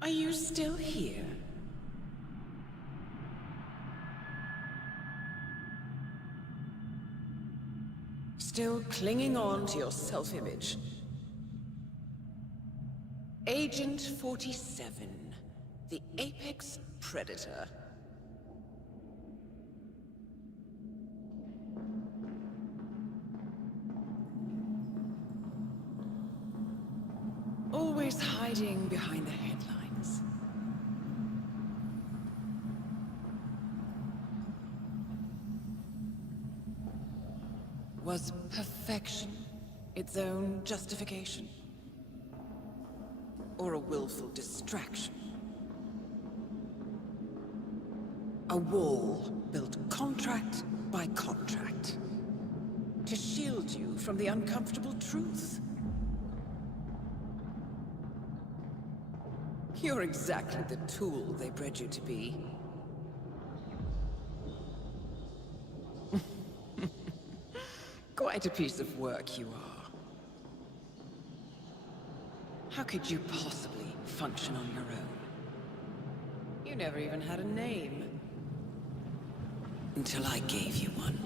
Are you still here? Still clinging on to your self-image? Agent 47, the apex predator. Always hiding behind the headlines. Was perfection its own justification? Or a willful distraction? A wall built contract by contract to shield you from the uncomfortable truth. You're exactly the tool they bred you to be. Quite a piece of work you are. How could you possibly function on your own? You never even had a name. Until I gave you one.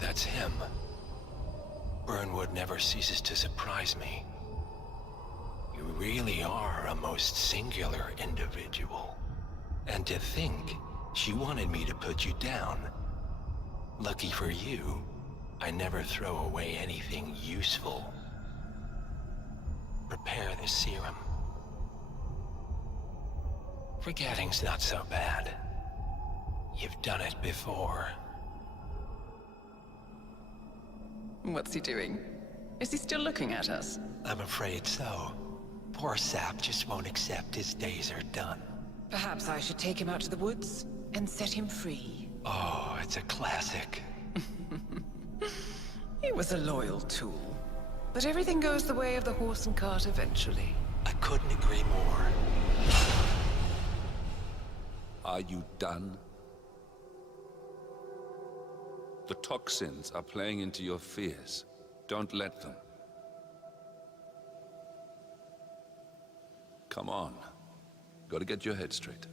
That's him. Burnwood never ceases to surprise me. You really are a most singular individual. And to think, she wanted me to put you down. Lucky for you, I never throw away anything useful. Prepare the serum. Forgetting's not so bad. You've done it before. What's he doing? Is he still looking at us? I'm afraid so. Poor sap just won't accept his days are done. Perhaps I should take him out to the woods and set him free. Oh, it's a classic. He was a loyal tool. But everything goes the way of the horse and cart eventually. I couldn't agree more. Are you done? The toxins are playing into your fears. Don't let them. Come on. Gotta get your head straight.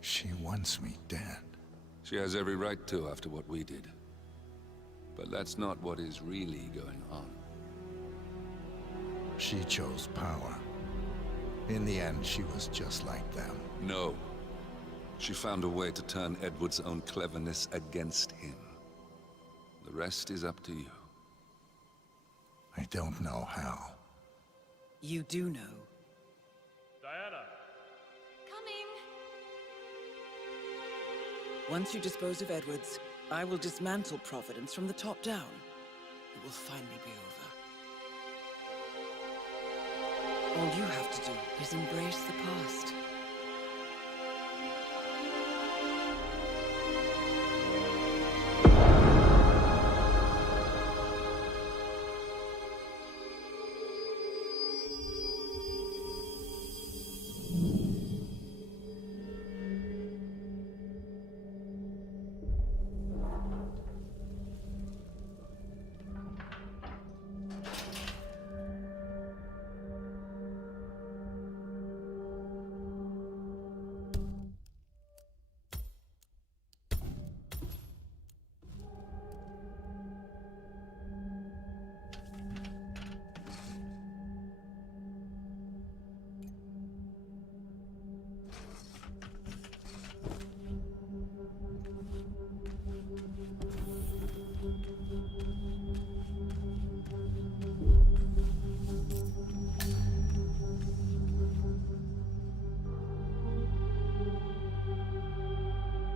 She wants me dead. She has every right to after what we did. But that's not what is really going on. She chose power. In the end, she was just like them. No. She found a way to turn Edward's own cleverness against him. The rest is up to you. I don't know how. You do know. Diana! Coming! Once you dispose of Edwards, I will dismantle Providence from the top down. It will finally be over. All you have to do is embrace the past.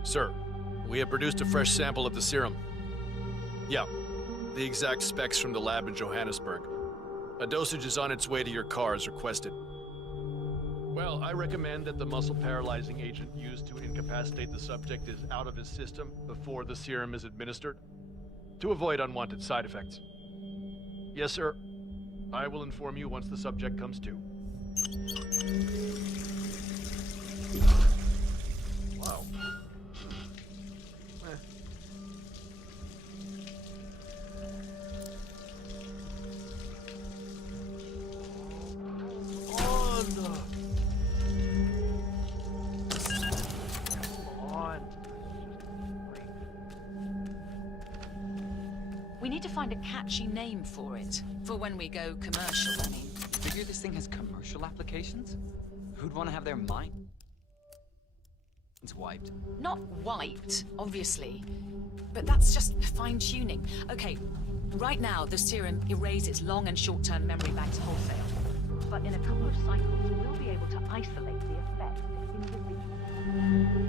Sir, we have produced a fresh sample of the serum. Yeah, the exact specs from the lab in Johannesburg. A dosage is on its way to your car as requested. Well, I recommend that the muscle-paralyzing agent used to incapacitate the subject is out of his system before the serum is administered, to avoid unwanted side effects. Yes, sir. I will inform you once the subject comes to. Wow. We need to find a catchy name for it. For when we go commercial, I mean. Figure this thing has commercial applications? Who'd want to have their mind? It's wiped. Not wiped, obviously. But that's just fine-tuning. Okay, right now the serum erases long and short-term memory banks wholesale. But in a couple of cycles, we'll be able to isolate the effect individually.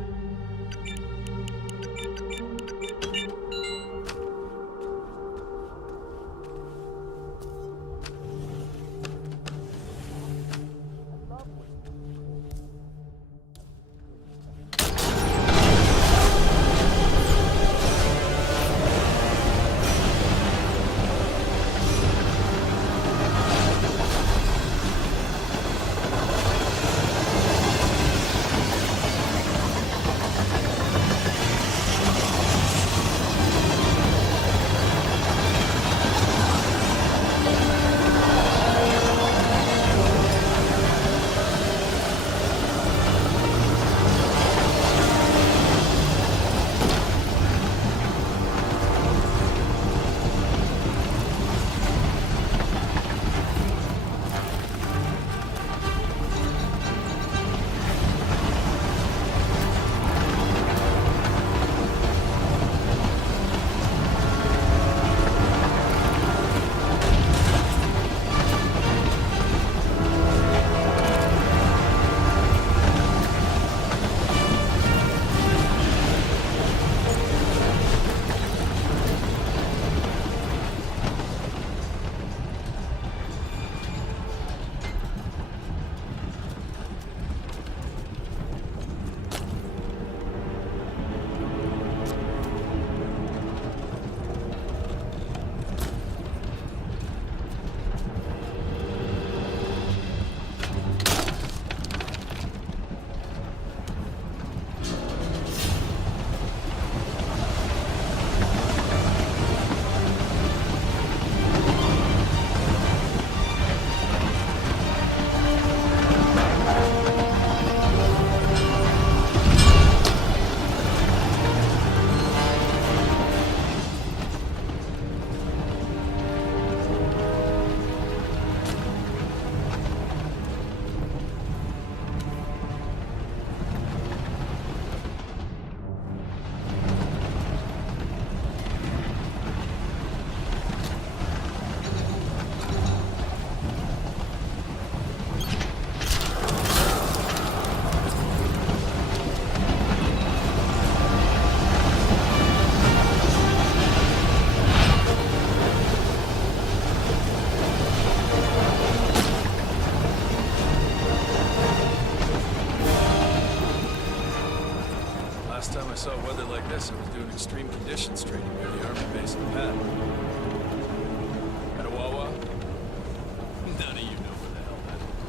saw weather like this, I was doing extreme conditions training near the army base in Pat. At a Wawa? None of you know where the hell that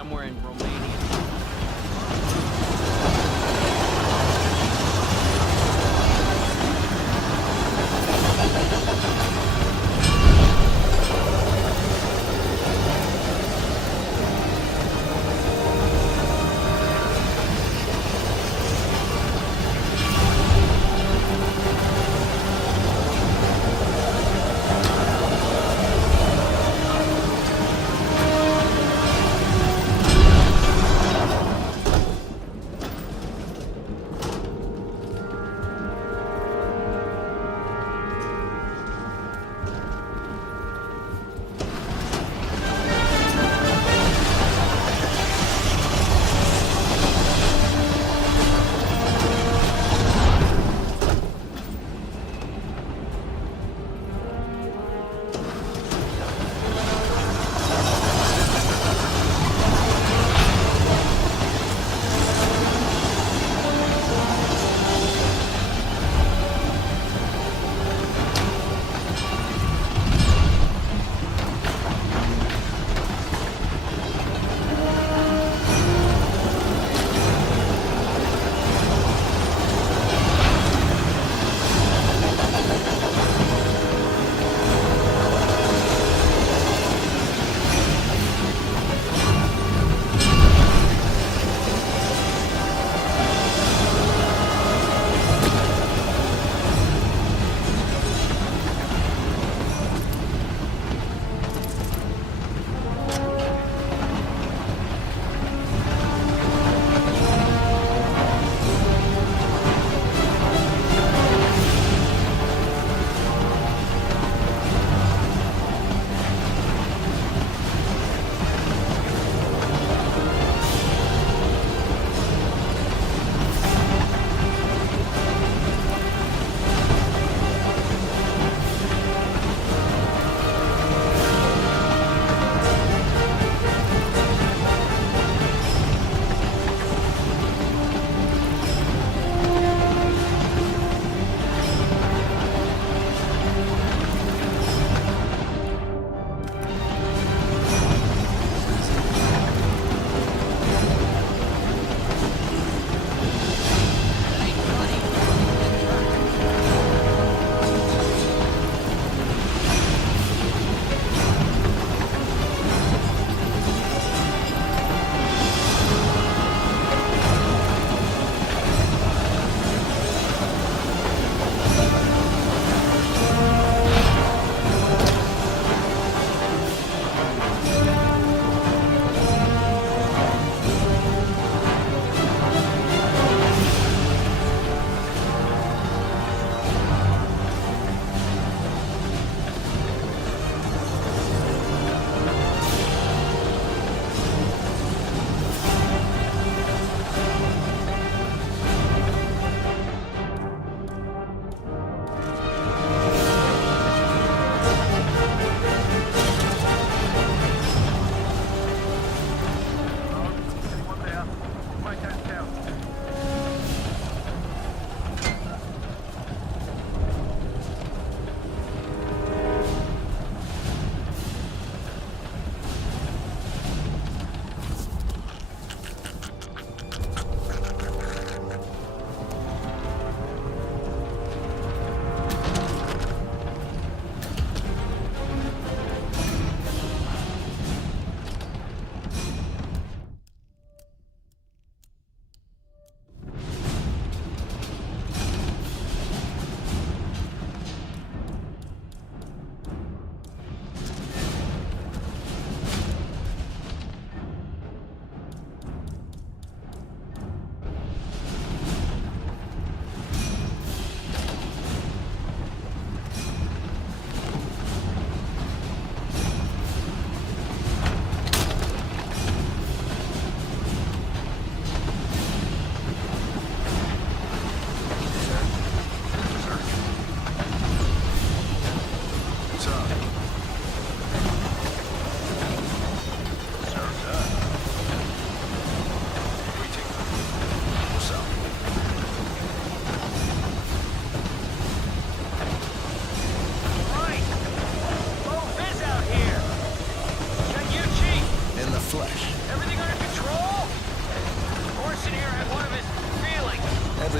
somewhere in Romania.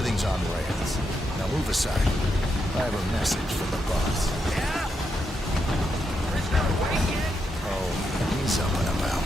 Everything's on rails. Now move aside. I have a message from the boss. Yeah? Chris not awake yet? Oh, he's up and about.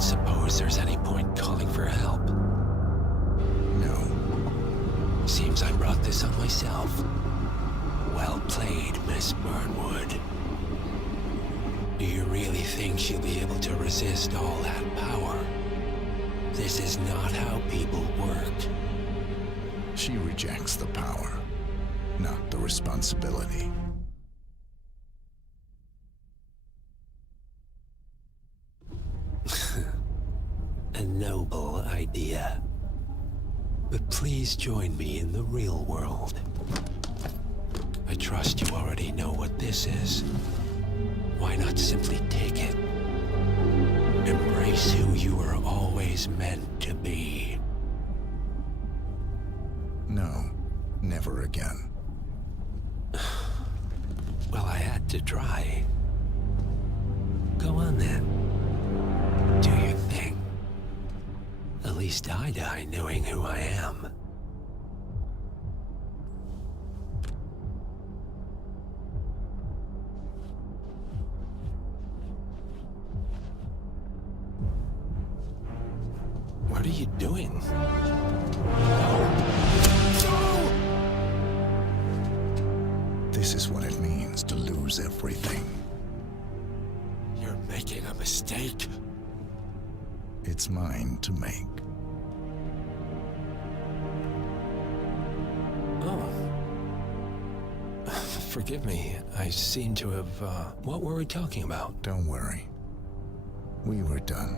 Suppose there's any point calling for help. No. Seems I brought this on myself. Well played, Miss Burnwood. Do you really think she'll be able to resist all that power? This is not how people work. She rejects the power, not the responsibility. A noble idea. But please join me in the real world. I trust you already know what this is. Why not simply take it? Embrace who you were always meant to be. No, never again. Well, I had to try. Go on then. Do your thing. At least I die knowing who I am. What are you doing? This is what it means to lose everything. You're making a mistake. It's mine to make. Oh. Forgive me. I seem to have, What were we talking about? Don't worry. We were done.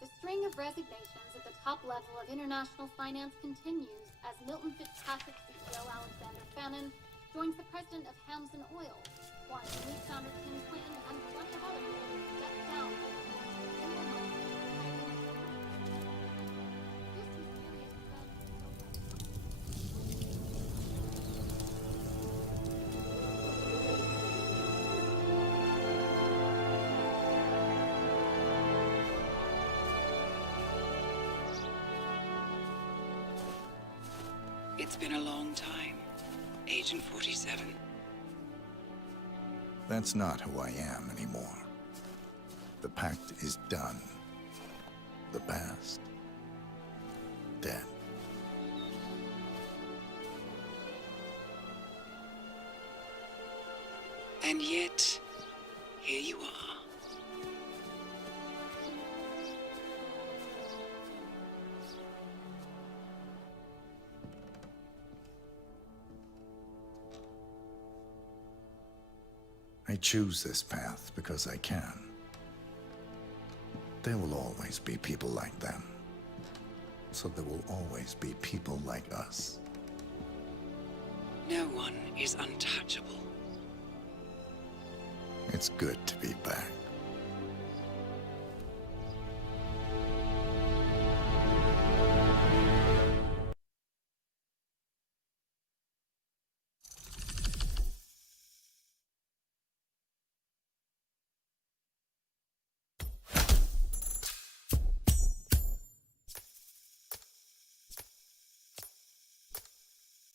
The string of resignations at the top level of international finance continues as Milton Fitzpatrick CEO Alexander Fannin joins the president of Hamson Oil, while new founder Tim Quinn and plenty of other people step down. It's been a long time, Agent 47. That's not who I am anymore. The pact is done. The past, dead. And yet, Here you are. I choose this path because I can. There will always be people like them. So there will always be people like us. No one is untouchable. It's good to be back.